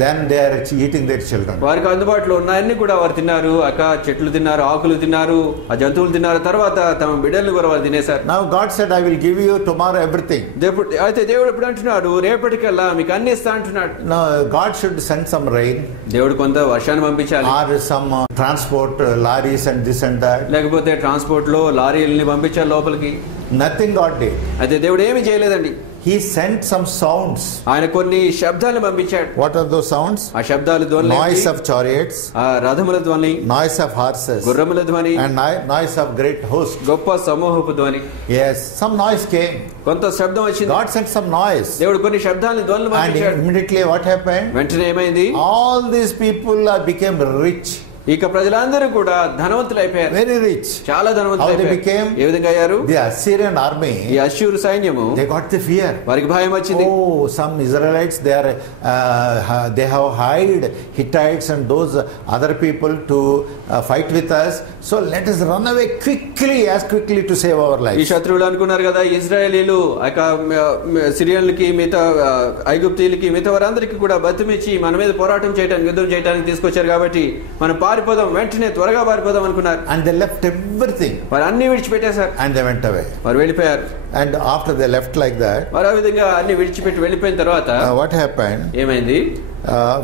Then they are eating their children. వారికి అందుబాటులో ఉన్నాయన్ని కూడా వారు తిన్నారు. చెట్లు తిన్నారు, ఆకులు తిన్నారు, ఆ జంతువులు తిన్నారు. తర్వాత తమ బిడ్డలు కూడా వారు తినేశారు. Now God said, I will give you tomorrow everything. అయితే దేవుడు ఎప్పుడు అంటున్నాడు, రేపటికల్లా మీకు అన్ని ఇస్తా అంటున్నాడు. Now God should send some rain. దేవుడు కొంత వర్షాన్ని పంపించాలి. Or some transport lorries and this and that. లేకపోతే ట్రాన్స్పోర్ట్ లో లారీలని పంపించాలి లోపలికి. Nothing God did. అయితే దేవుడు ఏమి చేయలేదండి. He sent some sounds. ఆయన కొన్ని శబ్దాలను పంపించాడు. What are those sounds? ఆ శబ్దాలు ధ్వని, Noise of chariots, ఆ రథముల ధ్వని, noise of horses, గుర్రముల ధ్వని, and noise of great host. గొప్ప సమూహపు ధ్వని. Yes, some noise came. కొంత శబ్దం వచ్చింది. God sent some noise. దేవుడు కొన్ని శబ్దాలను ధ్వనులు And పంపించాడు. immediately what happened? వెంటనే ఏమైంది? All these people became rich. ఇక ప్రజలందరూ కూడా ధనవంతులు అయిపోయారు. Very rich. చాలా ధనవంతులు How they అయిపోయారు. became? ఏ విధంగా అయ్యారు? The Assyrian army, ఈ అష్షూరు సైన్యము, they got the fear. వారికి భయం వచ్చింది. Oh, some Israelites, they have hired Hittites and those other people to fight with us. So let us run away as quickly to save our ఈ lives. శత్రువులు అనుకున్నారు కదా, ఇజ్రాయేలీలు సిరియన్లకి, మిగతా ఐగుప్తీయులకి, మిగతా వారందరికీ కూడా బతిమిచ్చి మన మీద పోరాటం చేయడానికి, యుద్ధం చేయడానికి తీసుకొచ్చారు కాబట్టి మనం పారిపోదాం, వెంటనే త్వరగా పారిపోదాం అనుకున్నారు. And they left everything. వారు అన్ని విడిచిపెట్టేశారు. And they went away. వారు వెళ్ళిపోయారు. And after they left like that, వారు ఆ విధంగా అన్ని విడిచిపెట్టి వెళ్ళిపోయిన తర్వాత what happened? ఏమైంది?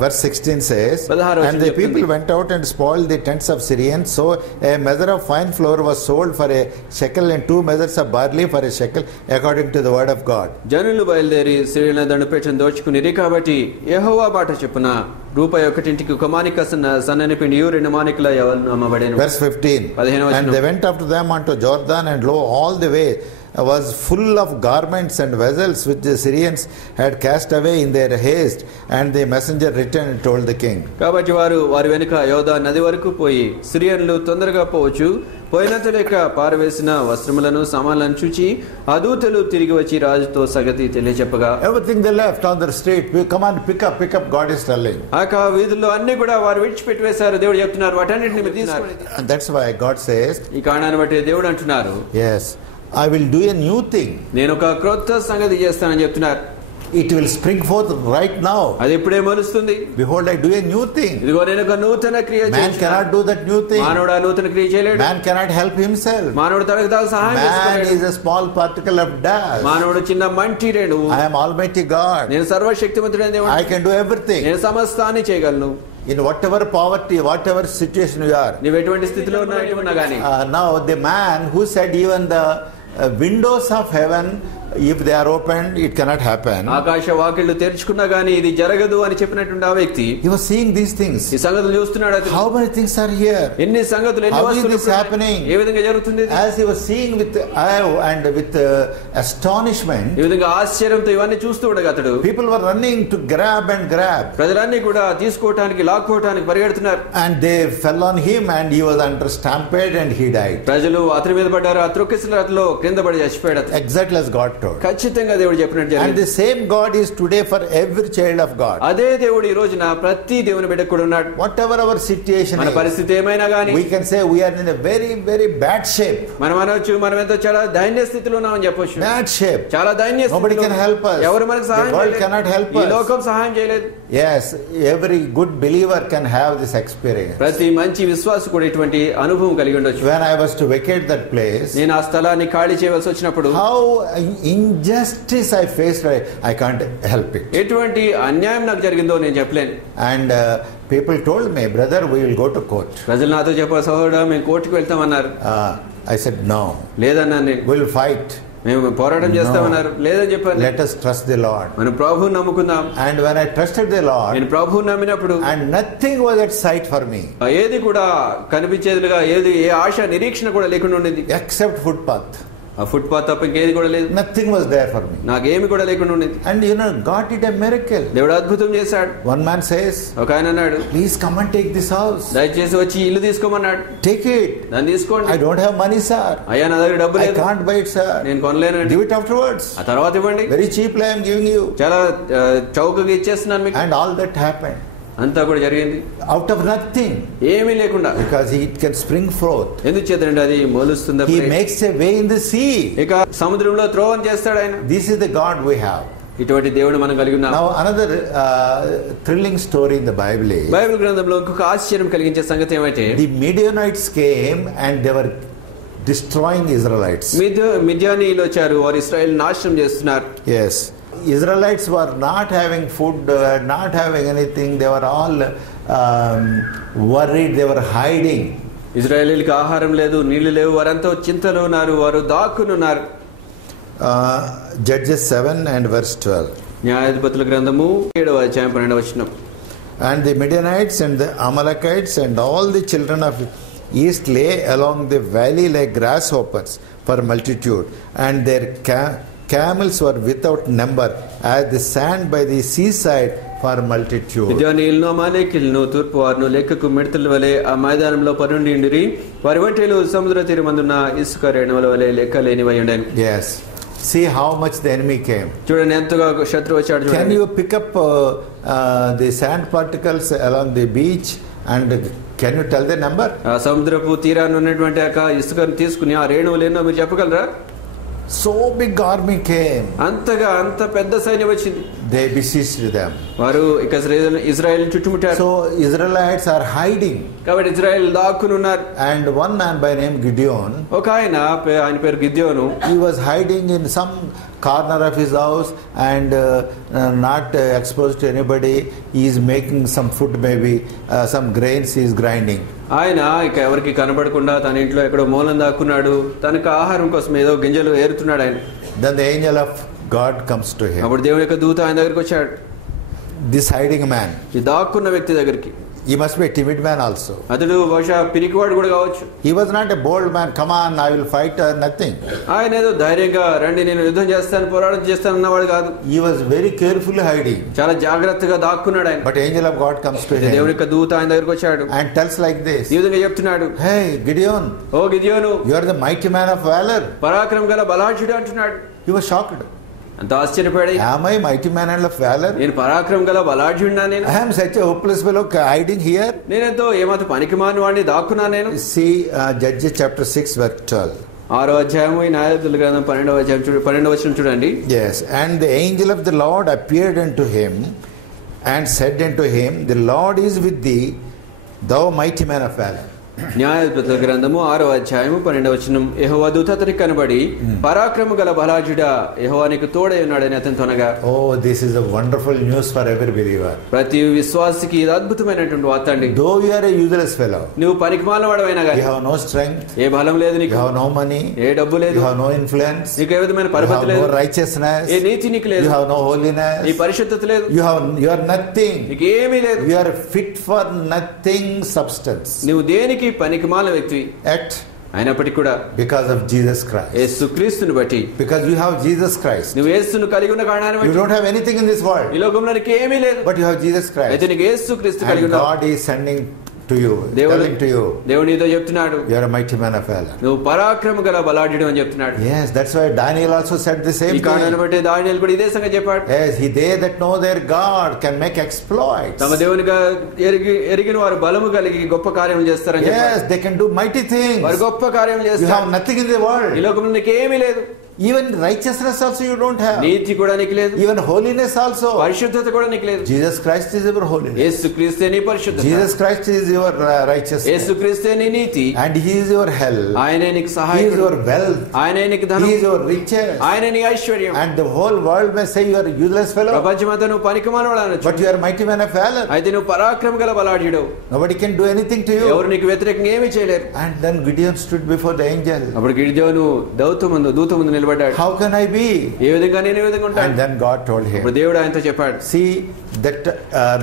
Verse 16 says, 16 and the people went out and spoiled the tents of Syrians. So a measure of fine flour was sold for a shekel, and 2 measures of barley for a shekel, according to the word of God. జనులు బయలుదేరి సిరియన్ల దండుపేటను దోచుకునిరి కాబట్టి యెహోవా మాట చెప్పున రూపాయి ఒకటింటికి ఒక మానిక సన్నని పిండియు 2 మానికల యవలు అమ్మబడెను. Verse 15, and they went after them unto Jordan, and lo, all the way was full of garments and vessels which the Syrians had cast away in their haste, and the messenger returned and told the king. కాబట్టి వారి వెనుక యోదా నది వరకు పోయి సిరియన్లు తొందరగా పోవచ్చు, పోయినంత లెక్క పారవేసిన వస్త్రములను సామాన్లను చూచి ఆ దూతలు తిరిగి వచ్చి రాజుతో సంగతి తెలియచెప్పగా, Everything they left on the street, come on, pick up, God is telling. ఆ వీధుల్లో అన్ని కూడా వారు విడిచిపెట్టి వేశారు. దేవుడు చెప్తున్నారు, వాటన్నిటిని మీరు తీసుకుని. And that's why God says, ఈ కారణాన్ని బట్టి దేవుడు అంటున్నారు, yes, I will do a new thing. నేను ఒక క్రొత్త సంగతి చేస్తానని చెప్తున్నారు. It will spring forth right now. అది ఇప్పుడే మొలుస్తుంది. Behold, I do a new thing. ఇదిగో నేను ఒక నూతన క్రియ Man చేస్తున్నాను. cannot do that new thing. మానవుడు ఆ నూతన క్రియ చేయలేడు. Man cannot help himself. మానవుడు తనకు తాను సహాయం Man చేసుకోలేడు. is a small particle of dust. మానవుడు చిన్న మంటి రేణువు. I am Almighty God. నేను సర్వశక్తిమంతుడైన దేవుడు. I can do everything. నేను సమస్తాన్ని చేయగలను. In whatever poverty, whatever situation you are. నీవు ఎటువంటి స్థితిలో ఉన్నా గానీ. Now the man who said even the windows of heaven, if they are opened, it cannot happen. ఆకాశ వాకిళ్లు తెరుచుకున్నా గానీ ఇది జరగదు అని చెప్పినటువంటి ఆ వ్యక్తి, He was seeing these things. ఈ సంగతులు చూస్తున్నాడు. అతను How many things are here? ఎన్ని సంగతులు, ఎన్ని How is వస్తువులు this happening? ఏ విధంగా జరుగుతుంది? As he was seeing with awe and with astonishment, ఈ విధంగా ఆశ్చర్యంతో ఇవన్నీ చూస్తూ ఉండగా అతడు, people were running to grab. ప్రజలన్నీ కూడా తీసుకోవటానికి, లాక్కోవటానికి పరిగెడుతున్నారు. And they fell on him, and he was under stampede and he died. ప్రజలు అతని మీద పడ్డారు. ఆ త్రొక్కిసలాటలో క్రింద పడి చచ్చిపోయాడు. Exactly as God told. ఖచ్చితంగా దేవుడు చెప్పినట్టు And జరిగింది. the same God is today for every child of God. అదే దేవుడు ఈ రోజున ప్రతి దేవుని బిడ్డకు కూడా ఉన్నాడు. Whatever our situation మన is, పరిస్థితి ఏమైనా గానీ we can say we are in a very, very bad shape. మనం అనొచ్చు మనం ఎంతో చాలా దైన్య స్థితిలో ఉన్నామని చెప్పొచ్చు. Bad shape. చాలా దైన్య Nobody స్థితిలో can help us. ఎవరు మనకు The సహాయం world చేయలేదు. cannot help ఈ us. లోకం సహాయం చేయలేదు. Yes, every good believer can have this experience. ప్రతి మంచి విశ్వాసి కూడా ఇటువంటి అనుభవం కలిగి ఉండొచ్చు. When I was to vacate that place, నేను ఆ స్థలాన్ని ఖాళీ చేయవలసి వచ్చినప్పుడు how injustice I faced, I can't help it. ఎటువంటి అన్యాయం నాకు జరిగిందో నేను చెప్పలేను. And people told me, brother, we will go to court. ప్రజలు నాతో చెప్పారు, సహోదరుడా మేము కోర్టుకు వెళ్తామన్నారు. I said, no. లేదన్నా నేను We will fight. మేము పోరాటం చేస్తామన్నారు. లేదని చెప్పాను. Let us trust the Lord. మనం ప్రభువుని నమ్ముకుందాం. And when I trusted the Lord, నేను ప్రభువుని నమ్మినప్పుడు and nothing was at sight for me ఏది కూడా కనిపించేదిగా ఏది ఏ ఆశ నిరీక్షణ కూడా లేకుండా ఉండేది. except footpath. ఆ ఫుట్పాత్ తప్ప ఇంకేది కూడా లేదు. Nothing was there for me. నాకేమి కూడా లేకుండా ఉండేది. And God did a miracle. దేవుడు అద్భుతం చేశాడు. One man says, ఒక ఆయన అన్నాడు, please come and take this house. దయచేసి వచ్చి ఇల్లు తీసుకోమన్నాడు. Take it. దాన్ని తీసుకోండి. I don't have money, sir. అయ్యా నా దగ్గర డబ్బు I లేదు. can't buy it, sir. నేను కొనలేనండి. Give it afterwards. ఆ తర్వాత ఇవ్వండి. Very cheaply I am giving you. చాలా చౌకగా ఇచ్చేస్తున్నాను మీకు. And all that happened అంతా కూడా జరిగింది out of nothing, ఏమీ లేకుండా. because it can spring forth. ఎందుకు చేద్దండి అది మొలుస్తుంది. He makes a way in the sea. ఇక సముద్రంలో త్రోవను చేస్తాడు ఆయన. This is the God we have. ఇటువంటి దేవుడు మనం కలిగి ఉన్నాం. Now another thrilling story in the Bible is, Bible గ్రంథంలో ఇంకొక ఆశ్చర్యం కలిగించే సంగతి ఏమంటే, the Midianites came and they were destroying Israelites. మిద్యానీయులు వచ్చారు, వారు ఇశ్రాయేలు నాశనం చేస్తున్నారు. Yes, Israelites were not having food, not having anything. They were all worried. They were hiding. ఇశ్రాయేలీయులకు ఆహారం లేదు, నీళ్లు లేవు, వారంతా చింతలో ఉన్నారు, వారు దాక్కుని ఉన్నారు. Judges 7 and verse 12. న్యాయాధిపతుల గ్రంథము 7వ అధ్యాయం 12వ వచనం. And the Midianites and the Amalekites and all the children of east lay along the valley like grasshoppers for multitude, and their camels were without number as the sand by the seaside for multitude. మిద్యానీయులను అమాలేకీయులను తూర్పు వారును లెక్కకు మిడతల వలె ఆ మైదానంలో పరుండి ఉండిరి. వారి ఒంటెలు సముద్ర తీరమందున్న ఇసుక రేణువుల వలె లెక్క లేనివై ఉండెను. Yes, see how much the enemy came. చూడండి ఎంతగా శత్రువు వచ్చాడు. Can you pick up the sand particles along the beach and can you tell the number? సముద్రపు తీరాన్ని ఉన్నటువంటి ఇసుకను తీసుకుని ఆ రేణువులు ఎన్నో మీరు చెప్పగలరా? So big army came. అంత పెద్ద సైన్యం వచ్చింది. They besieged them. వారు ఇక ఇజ్రాయెల్ చుట్టుముట్టారు. So Israelites are hiding. కాబట్టి ఇజ్రాయెల్ దాక్కుని ఉన్నారు. And one man by name Gideon, ఒక ఆయన పేరు గిద్యోను, he was hiding in some corner of his house and not exposed to anybody. He is making some food, maybe some grains he is grinding. ఆయన ఇక ఎవరికి కనబడకుండా తన ఇంట్లో ఎక్కడో మూలం దాక్కున్నాడు. తనకు ఆహారం కోసం ఏదో గింజలు ఏరుతున్నాడు ఆయన. Then the angel of God comes to him. అప్పుడు దేవుని యొక్క దూత ఆయన దగ్గరికి వచ్చాడు. This hiding man, ఈ దాక్కున్న వ్యక్తి దగ్గరికి. he must be a timid man also. అతడు బహుశా పిరికివాడు కూడా కావచ్చు. He was not a bold man. Come on, I will fight or nothing. ఆయన ఏదో ధైర్యంగా రండి నేను యుద్ధం చేస్తాను, పోరాటం చేస్తాను అన్నవాడు కాదు. He was very carefully hiding. చాలా జాగ్రత్తగా దాక్కున్నాడు ఆయన. But angel of God comes to him దేవుని యొక్క దూత ఆయన దగ్గరికి వచ్చాడు and tells like this. ఈ విధంగా చెప్తున్నాడు, Hey Gideon, oh Gideon, you are the mighty man of valor. పరాక్రమం గల బలాఢ్యుడు అంటున్నాడు. He was shocked. అంత ఆశ్చర్యపడి, Am I mighty man of valor? నేను పరాక్రమం గల బలాఢ్యుడినా నేను? I am such a hopeless fellow hiding here. నేనెంతో ఏమాత్రం పనికిమాలిన వాడిని దాక్కున్నా నేను. See Judges chapter 6 verse 12. 6వ అధ్యాయము ఈ న్యాయాధిపతుల గ్రంథం 12వ అధ్యాయం 12వ వచనం చూడండి. Yes, and the angel of the Lord appeared unto him and said unto him, The Lord is with thee, thou mighty man of valor. న్యాయాధిపతుల గ్రంథము 6వ అధ్యాయము 12వ వచనం. యెహోవా దూత అతనికి కనబడి, పరాక్రమ గల బలాఢ్యుడా, యెహోవా నీకు తోడై ఉన్నాడని అతనితో అనగా. Oh, this is a wonderful news for every believer. ప్రతి విశ్వాసికి ఇది అద్భుతమైనటువంటి వార్త అండి. Though you are a useless fellow, నువ్వు పనికిమాలిన వాడవైనా you కానీ, have no strength, ఏ బలం లేదు నీకు, you have no money, ఏ డబ్బు లేదు, you have no influence, నీకు ఏ విధమైన you పరపతి have లేదు, no righteousness, ఏ నీతి నీకు లేదు, you have no holiness, నీ పరిశుద్ధత లేదు, you are nothing, నీకు ఏమీ లేదు, you are fit for nothing substance. నువ్వు దేనికి పనికిమాలిన వ్యక్తి. Yet అయినప్పటికీ కూడా because of Jesus Christ, యేసుక్రీస్తుని బట్టి, because you have Jesus Christ, నువ్వు యేసును కలిగి ఉన్న కారణాన్ని you బట్టి, don't have anything in this world, ఈ లోకంలో నీకు ఏమీ లేదు, but you have Jesus Christ, అయితే నీకు యేసుక్రీస్తు కలిగి and ఉన్నావు. God is sending to you, telling to you, దేవుడు నీతో చెప్తున్నాడు, you are a mighty man of valor. నువ్వు పరాక్రమ గల బలాఢ్యుడు అని చెప్తున్నాడు. Yes, that's why Daniel also said the same ఈ కారణాన్ని thing. బట్టి దానియేలు కూడా ఇదే సంగతి చెప్పాడు. Yes, they that know their God can make exploits. తమ దేవునిగా ఎరిగిన వారు బలము కలిగి గొప్ప కార్యములు చేస్తారని చెప్పాడు. Yes, they can do mighty things. వారు గొప్ప కార్యములు You చేస్తారు. have nothing in the world. ఈ లోకంలో నీకేమీ లేదు. Even righteousness also you don't have. నీతి కూడా నీకు లేదు. Even holiness also. పరిశుద్ధత కూడా నీకు లేదు. Jesus Christ is your holiness. యేసుక్రీస్తే నీ పరిశుద్ధత. Jesus Christ is your righteousness. యేసుక్రీస్తే నీ నీతి. And He is your health. ఆయనే నీకు He is సహాయకుడు. your wealth. ఆయనే నీకు ధనం. He is your riches. ఆయనే నీ ఐశ్వర్యం. And the whole world may say you are a useless fellow. ప్రపంచమంతా నువ్వు పనికిమాలినవాడు అనొచ్చు. But you are mighty man of valor. అయితే నువ్వు పరాక్రమ గల బలాఢ్యుడు. Nobody can do anything to you. ఎవరు నీకు వ్యతిరేకంగా ఏమీ చేయలేరు. And then Gideon stood before the angel. అప్పుడు గిడియోను దూత ముందు నిలబడ్డాడు. How can I be? ఏ విధంగా నేను ఏ విధంగా ఉంటాను? And then God told him. ఇప్పుడు దేవుడు ఆయనతో చెప్పాడు, See, that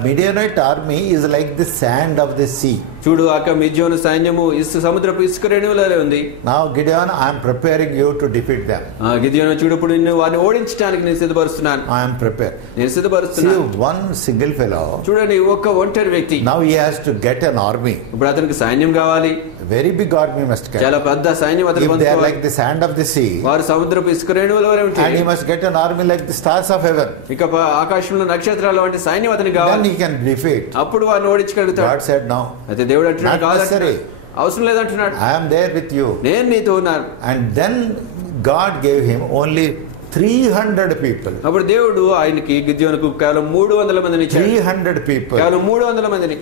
Midianite army is like the sand of the sea. చూడు అక్క మిద్యోను సైన్యము సముద్రపు ఇసుక రేణువులే ఉంది. Now Gideon, I am preparing you to defeat them. గిద్యోను చూడు ఇప్పుడు నిన్ను వారిని ఓడించడానికి నేను సిద్ధపరుస్తున్నాను. I am prepared. నేను సిద్ధపరుస్తున్నాను. See, one single fellow. చూడండి ఒక్క ఒంటరి వ్యక్తి. Now he has to get an army. ఇప్పుడు అతనికి సైన్యం కావాలి. Very big army must get. చాలా పెద్ద సైన్యం అతనికి If they are like the sand of the sea. వారు సముద్రపు ఇసుక రేణువుల వలె And ఉంటారు. he must get an army like the stars of heaven. ఇక ఆకాశంలో నక్షత్రాల వంటి సైన్యం అతనికి Then కావాలి. he can defeat. అప్పుడు వారిని ఓడించగలుగుతాడు. God said no. అయితే దేవుడు అంటున్నాడు, Not కాదు necessary. అవసరం లేదంటున్నాడు. I am there with you. నేను నీతో ఉన్నాను. And then God gave him only 300 people. అప్పుడు దేవుడు ఆయనకి గిద్యోనుకు కేవలం 300 మందిని ఇచ్చాడు. 300 people. కేవలం 300 మందిని.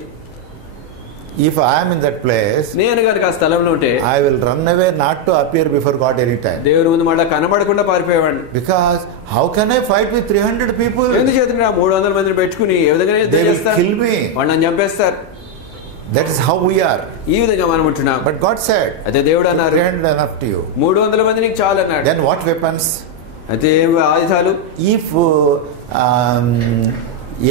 If I am in that place, నేను కనుక ఆ స్థలంలో ఉంటే I will run away not to appear before God anytime. దేవుని ముందు మళ్ళీ కనబడకుండా పారిపోయేవాడిని. Because how can I fight with 300 people? ఎందుచేత 300 మందిని పెట్టుకుని ఏ విధంగా They will kill me. వాళ్ళు నన్ను చంపేస్తారు. That is how we are. ఈ విధంగా మనం ఉంటున్నాం. But God said, అయితే దేవుడు అన్నారు 300 enough to you. 300 మంది నీకు చాలు అన్నాడు. Then what weapons? అయితే ఆయుధాలు. If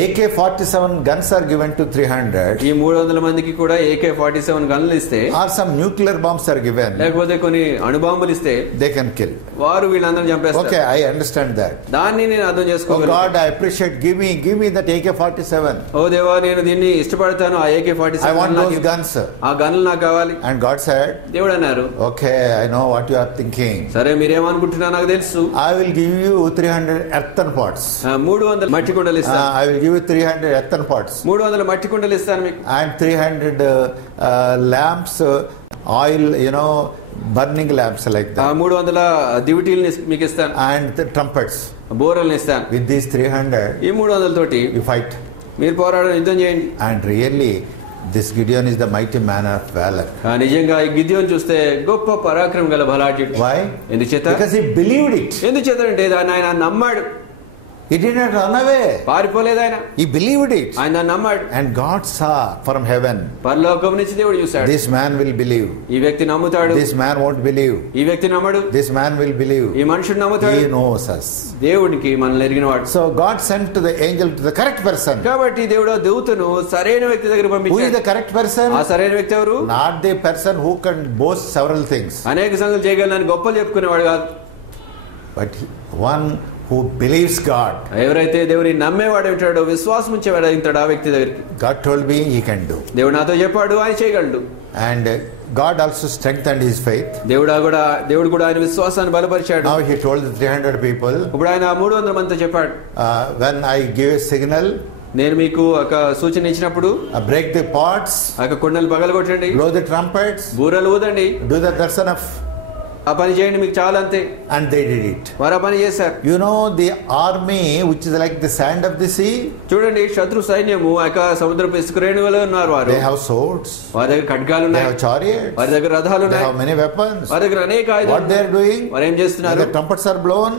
AK-47 guns are given to 300, ఈ 300 మందికి కూడా AK-47 గన్లు ఇస్తే, or some nuclear bombs are given, లేకపోతే కొన్ని అణుబాంబులు ఇస్తే, they can kill. వారు వీళ్ళందరిని చంపేస్తారు. Okay, I understand that. దాన్ని నేను అర్థం Oh చేసుకోగలను. God, I appreciate. Give me that AK-47. ఓ దేవా, నేను దీన్ని ఇష్టపడతాను. ఆ AK-47 I want those guns. ఆ గన్లు నాకు కావాలి. And God said, దేవుడు అన్నారు, okay, I know what you are thinking. సరే మీరేమనుకుంటున్నారో నాకు తెలుసు. I will give you 300 earthen pots. 300 మట్టి కుండలు ఇస్తాను. I will give you 300 earthen pots. 300 మట్టి కుండలు ఇస్తాను మీకు. And 300 lamps, oil, burning lamps like that. 300 దివిటీల్ని మీకు ఇస్తాను. And the trumpets. బోరల్ని ఇస్తాను. With these 300, ఈ 300 తోటి you fight. మీరు పోరాడడం యుద్ధం చేయండి. And really, this Gideon is the mighty man of valor. నిజంగా ఈ గిద్యోను చూస్తే గొప్ప పరాక్రమం గల బలాఢ్యుడు. Why? ఎందుచేత? Because he believed it. ఎందుచేతంటే దాన్ని ఆయన నమ్మాడు. He did not run away. పారిపోలేదు ఆయన. He believed it. ఆయన దాన్ని నమ్మాడు. And God saw from heaven, పరలోకం నుంచి దేవుడు చూశాడు. this man will believe. ఈ వ్యక్తి నమ్ముతాడు. This man won't believe. ఈ వ్యక్తి నమ్మడు. This man will believe. ఈ మనుషుడు నమ్ముతాడు. He knows us. దేవునికి మనల్ని ఎరిగినవాడు. So God sent to the angel to the correct person. కాబట్టి దేవుడు దూతను సరైన వ్యక్తి దగ్గర Who is పంపించాడు. the correct person? ఆ సరైన వ్యక్తి ఎవరు? Not the person who can boast several things, అనేక సంగతులు చేయగలని గొప్పలు చెప్పుకునేవాడు కాదు. but one who believes God. ఎవరైతే దేవుని నమ్మేవాడు ఉంటాడో, విశ్వాసం ఉంచేవాడు ఉంటాడు ఆ వ్యక్తి దగ్గరికి. God told me he can do. దేవుడు నాతో చెప్పాడు ఆయన చేయగలడు. And God also strengthened his faith. దేవుడు కూడా ఆయన విశ్వాసాన్ని బలపరిచాడు. Now he told the 300 people, ఇప్పుడు ఆయన 300 మందితో చెప్పాడు, when I give a signal, నేను మీకు ఒక సూచన ఇచ్చినప్పుడు break the pots, ఆ కుండలు పగలగొట్టండి, blow the trumpets, బూరలు ఊదండి, do the darshan of. ఆ పని చేయండి, మీకు చాలా అంతే. And they did it. వారు ఆ పని చేశారు. You know the army which is like the sand of the sea. చూడండి, శత్రు సైన్యము సముద్రపు ఇసుక రేణువులో ఉన్నారు. వారు They have swords. వారి దగ్గర ఖడ్గాలు They ఉన్నాయి. have chariots. వారి దగ్గర రథాలు They ఉన్నాయి. have many weapons. వారి దగ్గర అనేక What ఆయుధాలు. they are doing? వారు ఏం చేస్తున్నారు? When the trumpets are blown,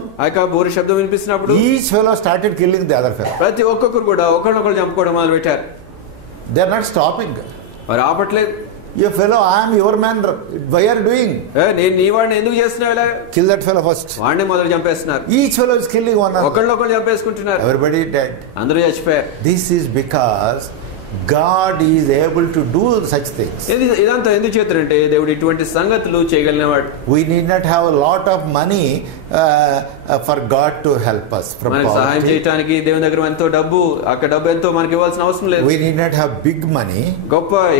బూర శబ్దం వినిపిస్తున్నప్పుడు each fellow started killing the other fellow. ప్రతి ఒక్కొక్కరు కూడా ఒకరినొకరు చంపుకోవడం మొదలు పెట్టారు. They are not stopping. వారు ఆపట్లేదు. You fellow, I am your man. Why are you doing? నేను నీ వాడిని ఎందుకు చేస్తున్నావు ఇలా? Kill that fellow first. వాడిని మొదలు చంపేస్తున్నారు. Each fellow is killing one another. ఒకరినొకరు చంపేసుకుంటున్నారు. Everybody dead. అందరూ చచ్చిపోయారు. This is because God is able to do such things. ఇదంతా ఎందుకు చేస్తారంటే దేవుడు ఇటువంటి సంగతులు చేయగలిగినవాడు. We need not have a lot of money for God to help us from మనకి సహాయం poverty. చేయడానికి దేవుని దగ్గర ఎంతో డబ్బు, అక్కడ డబ్బు ఎంతో మనకి ఇవ్వాల్సిన అవసరం లేదు. We need not have big money.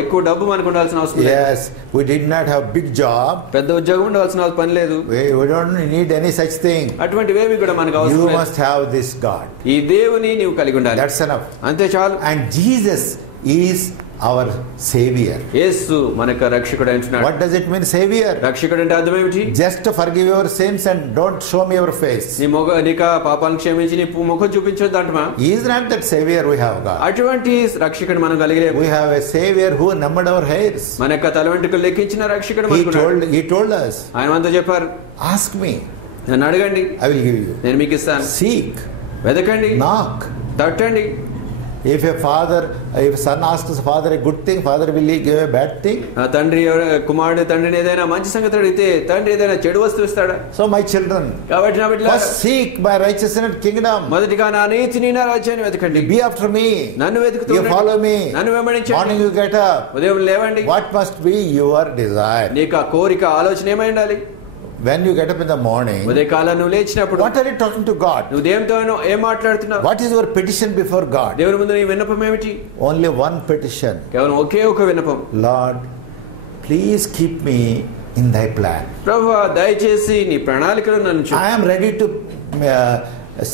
ఎక్కువ డబ్బు మనకు ఉండాల్సిన అవసరం లేదు. Yes, we did not have big job. పెద్ద ఉద్యోగం ఉండాల్సిన పని లేదు. We don't need any such thing. అటువంటివేవి కూడా మనకు అవసరం You లేదు. must have this God. ఈ దేవుని నీవు కలిగి ఉండాలి. That's enough. అంతే చాలు. And Jesus is our Savior. యేసు మనకు రక్షకుడు అంటున్నాడు. What does it mean, Savior? రక్షకుడు అంటే అర్థం ఏమిటి? Just to forgive your sins and don't show me your face. నీక పాపాలను క్షమించి నీ ముఖం చూపించొద్దు అంటమా? He is not that Savior we have got. అటువంటి రక్షకుడు మనం కలిగలేము. We have a Savior who numbered our hairs. మన యొక్క తల వెంట్రుకలు లెక్కించిన రక్షకుడు మనకు. He told us. ఆయన మనతో చెప్పారు, Ask me. నన్ను అడగండి, I will give you. నేను మీకు ఇస్తాను. Seek. వెదకండి. Knock. తట్టండి. If son asks father a good thing, father will he give a bad thing? కుమారుడు తండ్రిని ఏదైనా మంచి సంగతి అడిగితే తండ్రి ఏదైనా చెడు వస్తువు ఇస్తాడా? So my children, కాబట్టి నా బిడ్డలారా, first seek my righteousness and kingdom. మొదటిగా నా నీతిని నా రాజ్యాన్ని వెతకండి. Be after me. నన్ను వెతుకుతూ You follow me. నన్ను వెంబడించండి. Morning you get up. ఉదయం లేవండి. What must be your desire? నీకు ఆ కోరిక ఆలోచన ఏమై ఉండాలి? When you get up in the morning, ఉదయకాలం నువ్వు లేచినప్పుడు what are you talking to God? నువ్వు దేవునితో ఏం మాట్లాడుతున్నావు? What is your petition before God? దేవుని ముందు నీ విన్నపం ఏమిటి? Only one petition. కేవలం ఒకే ఒక విన్నపం. Lord, please keep me in thy plan. ప్రభువా, దయచేసి నీ ప్రణాళికలో నన్ను ఉంచు. I am ready to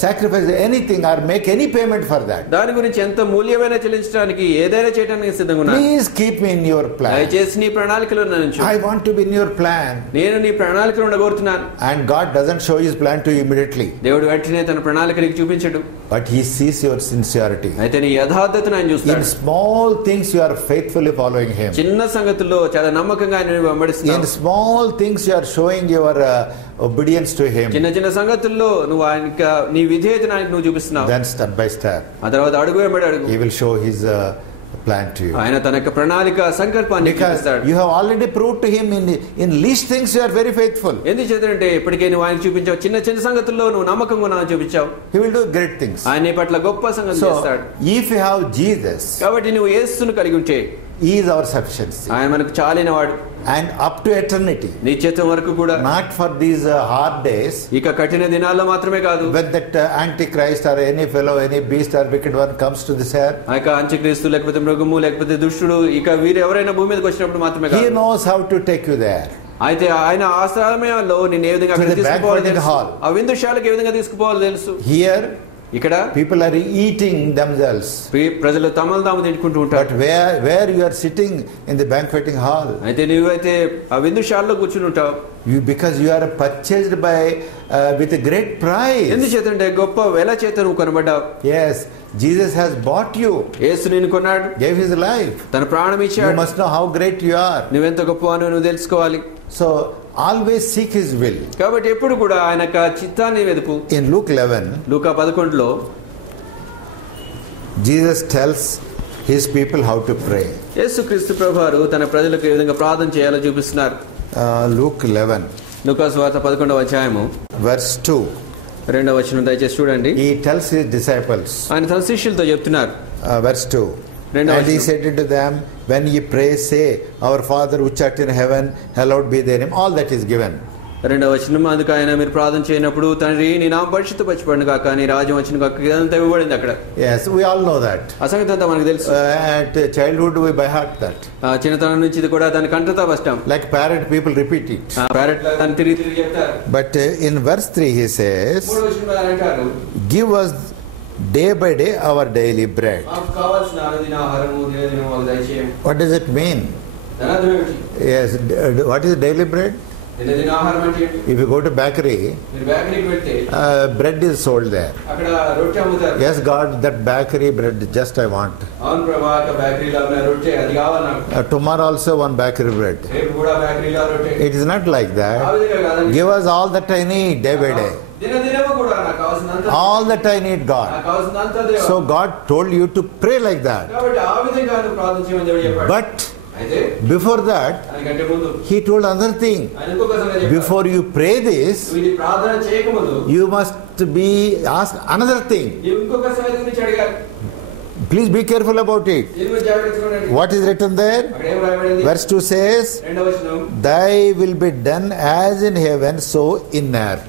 sacrifice anything or make any payment for that. దాని గురించి ఎంత మూల్యమైన చెల్లించడానికి ఏదైనా చేయడానికి సిద్ధంగా ఉన్నాను. Please keep me in your plan. దయచేసి నీ ప్రణాళికలో నన్ను ఉంచు. I want to be in your plan. నేను నీ ప్రణాళికలో ఉండగోరుతున్నాను. And God doesn't show his plan to you immediately. దేవుడు వెంటనే తన ప్రణాళిక నీకు చూపించడు. But he sees your sincerity. అయితే నీ యథార్థతను ఆయన చూస్తాడు. In small things you are faithfully following him. చిన్న సంగతుల్లో చాలా నమ్మకంగా ఆయన వెంబడిస్తున్నావు. In small things you are showing your obedience to him. చిన్న చిన్న సంగతుల్లో నువ్వు ఆయనకి నీ విధేయతను ఆయనకు నువ్వు చూపిస్తున్నావు. Then step by step ఆ తర్వాత అడుగు వెంబడి అడుగు he will show his plan to you. ఆయన తన యొక్క ప్రణాళిక సంకల్పాన్ని Because చూపిస్తాడు. you have already proved to him in least things you are very faithful. ఎందుకు చేద్దంటే ఇప్పటికే నువ్వు ఆయన చూపించావు. చిన్న చిన్న సంగతుల్లో నువ్వు నమ్మకంగా ఉన్నావు చూపించావు. He will do great things. ఆయన నీ పట్ల గొప్ప సంగతులు చేస్తాడు. If you have Jesus, కాబట్టి నువ్వు యేసును కలిగి ఉంటే he is our sufficiency. ఆయన మనకు చాలినవాడు. And up to eternity. నిత్యత్వం వరకు కూడా. Not for these hard days. ఇక కఠిన దినాల్లో మాత్రమే కాదు. When that antichrist or any fellow, any beast or wicked one comes to this earth. ఆ యొక్క అంత్యక్రీస్తు లేకపోతే మృగము లేకపోతే దుష్టుడు ఇక వీరు ఎవరైనా భూమి మీదకి వచ్చినప్పుడు మాత్రమే కాదు. He knows how to take you there. అయితే ఆయన ఆ సమయంలో నేను ఏ విధంగా తీసుకుపోవాలి తెలుసు. ఆ విందుశాలకు ఏ విధంగా తీసుకుపోవాలి తెలుసు. Here ఇక్కడ people are eating themselves. ప్రజలు తమను తాము తింటుకుంటూ ఉంటారు. But where you are sitting in the banqueting hall. అయితే నువ్వైతే ఆ విందుశాలలో కూర్చుని ఉంటావు. Because you are purchased by with a great price. ఎందుచేతంటే గొప్ప వెల చేత నువ్వు కొనబడ్డావు. Yes, Jesus has bought you. యేసు నిన్ను కొన్నాడు. Gave his life. తన ప్రాణం ఇచ్చాడు. You must know how great you are. నువ్వెంత గొప్పవానో నువ్వు తెలుసుకోవాలి. So always seek his will. కాబట్టి ఎప్పుడు కూడా ఆయన యొక్క చిత్తాన్ని వెతుకు. In Luke 11, Luka 11లో Jesus tells his people how to pray. యేసుక్రీస్తు ప్రభువారు తన ప్రజలకు ఏ విధంగా ప్రార్థన చేయాలో చూపిస్తున్నారు. Luke 11, లూకా సువార్త 11వ అధ్యాయము verse 2. 2వ వచనం దయచేసి చూడండి. He tells his disciples. ఆయన తన శిష్యులతో చెప్తున్నారు. Verse 2. And he said unto them, when ye pray, say, our Father which art in heaven, hallowed be thy name. All that is given. 2వ వచనం, అందుకు ఆయన మీరు ప్రార్థన చేయనప్పుడు తండ్రి నీ నామం పరిశుద్ధపరచబడును గాక, నీ రాజ్యం వచ్చును గాక, ఇదంతా ఇవ్వబడింది అక్కడ. Yes, we all know that. ఆ సంగతి అంతా మనకు తెలుసు. At childhood we by heart that. చిన్నతనం నుంచి ఇది కూడా దాని కంటతా వస్తాం. Like parrot, people repeat it. Parrot దాన్ని తిరిగి చెప్తారు. But in verse 3 he says, 3వ వచనంలో ఆయన అంటారు, give us day by day our daily bread. మాకు కావాల్సిన అనుదిన ఆహారము దినదినము మాకు దయచేయము. What does it mean? దాని అర్థం ఏమిటి? Yes, what is daily bread? దినదిన ఆహారం అంటే If you go to bakery, మీరు బేకరీకి వెళ్తే bread is sold there. అక్కడ రొట్టె అమ్ముతారు. Yes, God, that bakery bread just I want. అవును ప్రభా, బేకరీలో అమ్మే రొట్టె అది కావాలి నాకు. Tomorrow also one bakery bread. రేపు కూడా బేకరీలో రొట్టె. It is not like ఆ that. విధంగా కాదండి. Give us all that I need day by day. దినదినము కూడా నాకు కావాల్సినంత. All that I need, God. నాకు కావాల్సినంత దేవా. So God told you to pray like that. కాబట్టి ఆ విధంగా నువ్వు ప్రార్థన చేయమని దేవుడు చెప్పాడు. But అయితే before that, దానికంటే ముందు he told another thing. ఆయన ఇంకొక సంగతి చెప్పాడు. Before you pray this, నువ్వు ఇది ప్రార్థన చేయకముందు you must be asked another thing. నీవు ఇంకొక సంగతి గురించి అడగాలి. Please be careful about it. What is written there? Verse 2 says, Thy will be done as in heaven, so in earth.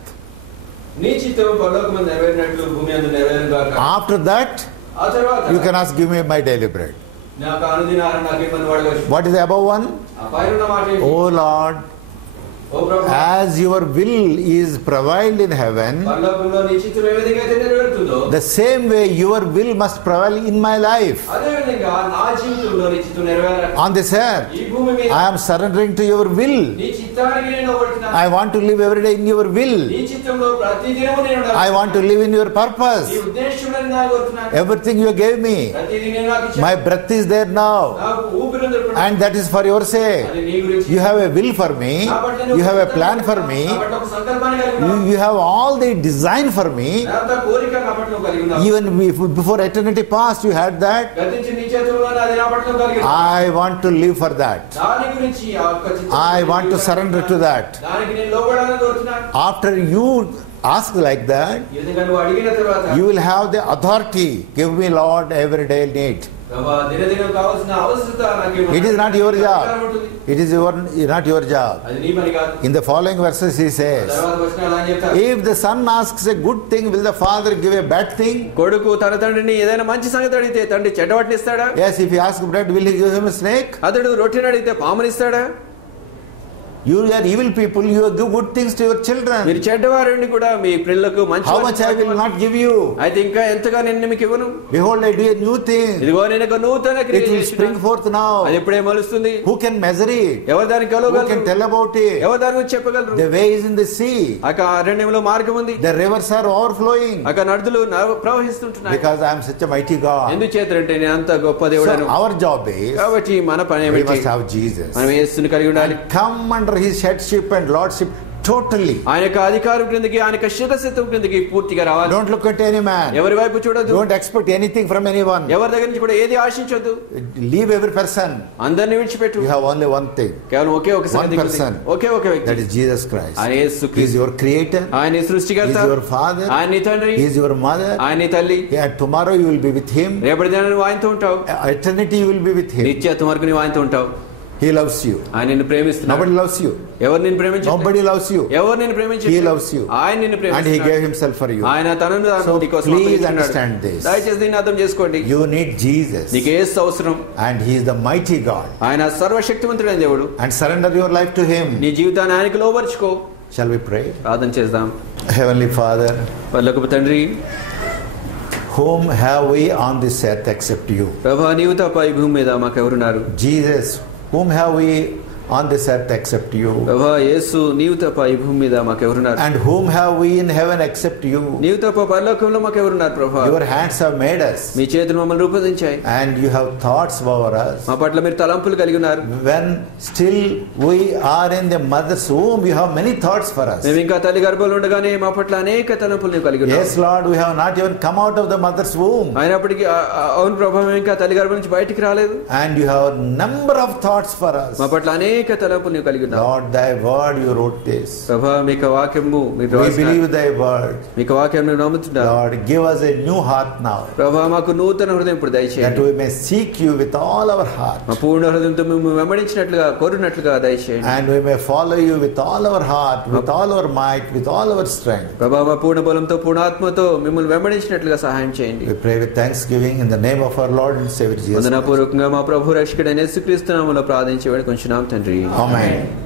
After that, you can ask, give me my daily bread. What is the above one? Oh Lord, as your will is prevailed in heaven, the same way your will must prevail in my life. On this earth, I am surrendering to your will. I want to live every day in your will. I want to live in your purpose. Everything you gave me, my breath is there now, and that is for your sake. You have a will for me. You have a plan for me. You have all the design for me. Even before eternity past, you had that. I want to live for that. I want to surrender to that. After you ask like that, you will have the authority. Give me, Lord, every day need. It is not your job. It is not your job. In the following verses he says, if the son asks a good thing, will the father give a bad thing? Yes, if he asks bread, will he give him a snake? You are evil people, you give good things to your children. How much I will not give you? Behold, I do a new thing. It will spring forth now. Who can measure it? Who can tell about it? The way is in the sea. The rivers are overflowing. Because I am such a mighty God. So our job is, we must have Jesus. And come under his headship and lordship totally. Don't look at any man. Don't expect anything from anyone. Leave every person. You have only one thing. One person. That is Jesus Christ. He is your creator. He is your father. He is your mother. And tomorrow you will be with him. Eternity you will be with him. He loves you. Nobody loves you. Nobody loves you. He loves you. And he gave himself for you. So please understand this. You need Jesus. And he is the mighty God. And surrender your life to him. Shall we pray? Heavenly Father, whom have we on this earth except you? Jesus, whom have we on this earth except you? And whom have we in heaven except you? Your hands have made us. And you have thoughts over us. When still we are in the mother's womb, you have many thoughts for us. Yes, Lord, we have not even come out of the mother's womb. And you have a number of thoughts for us. Lord, thy word you wrote this. We believe thy word. Lord, give us a new heart now, that we may seek you with all our heart, and we may follow you with all our heart, with all our might, with all our strength. We pray with thanksgiving in the name of our Lord and Savior Jesus Christ. Amen.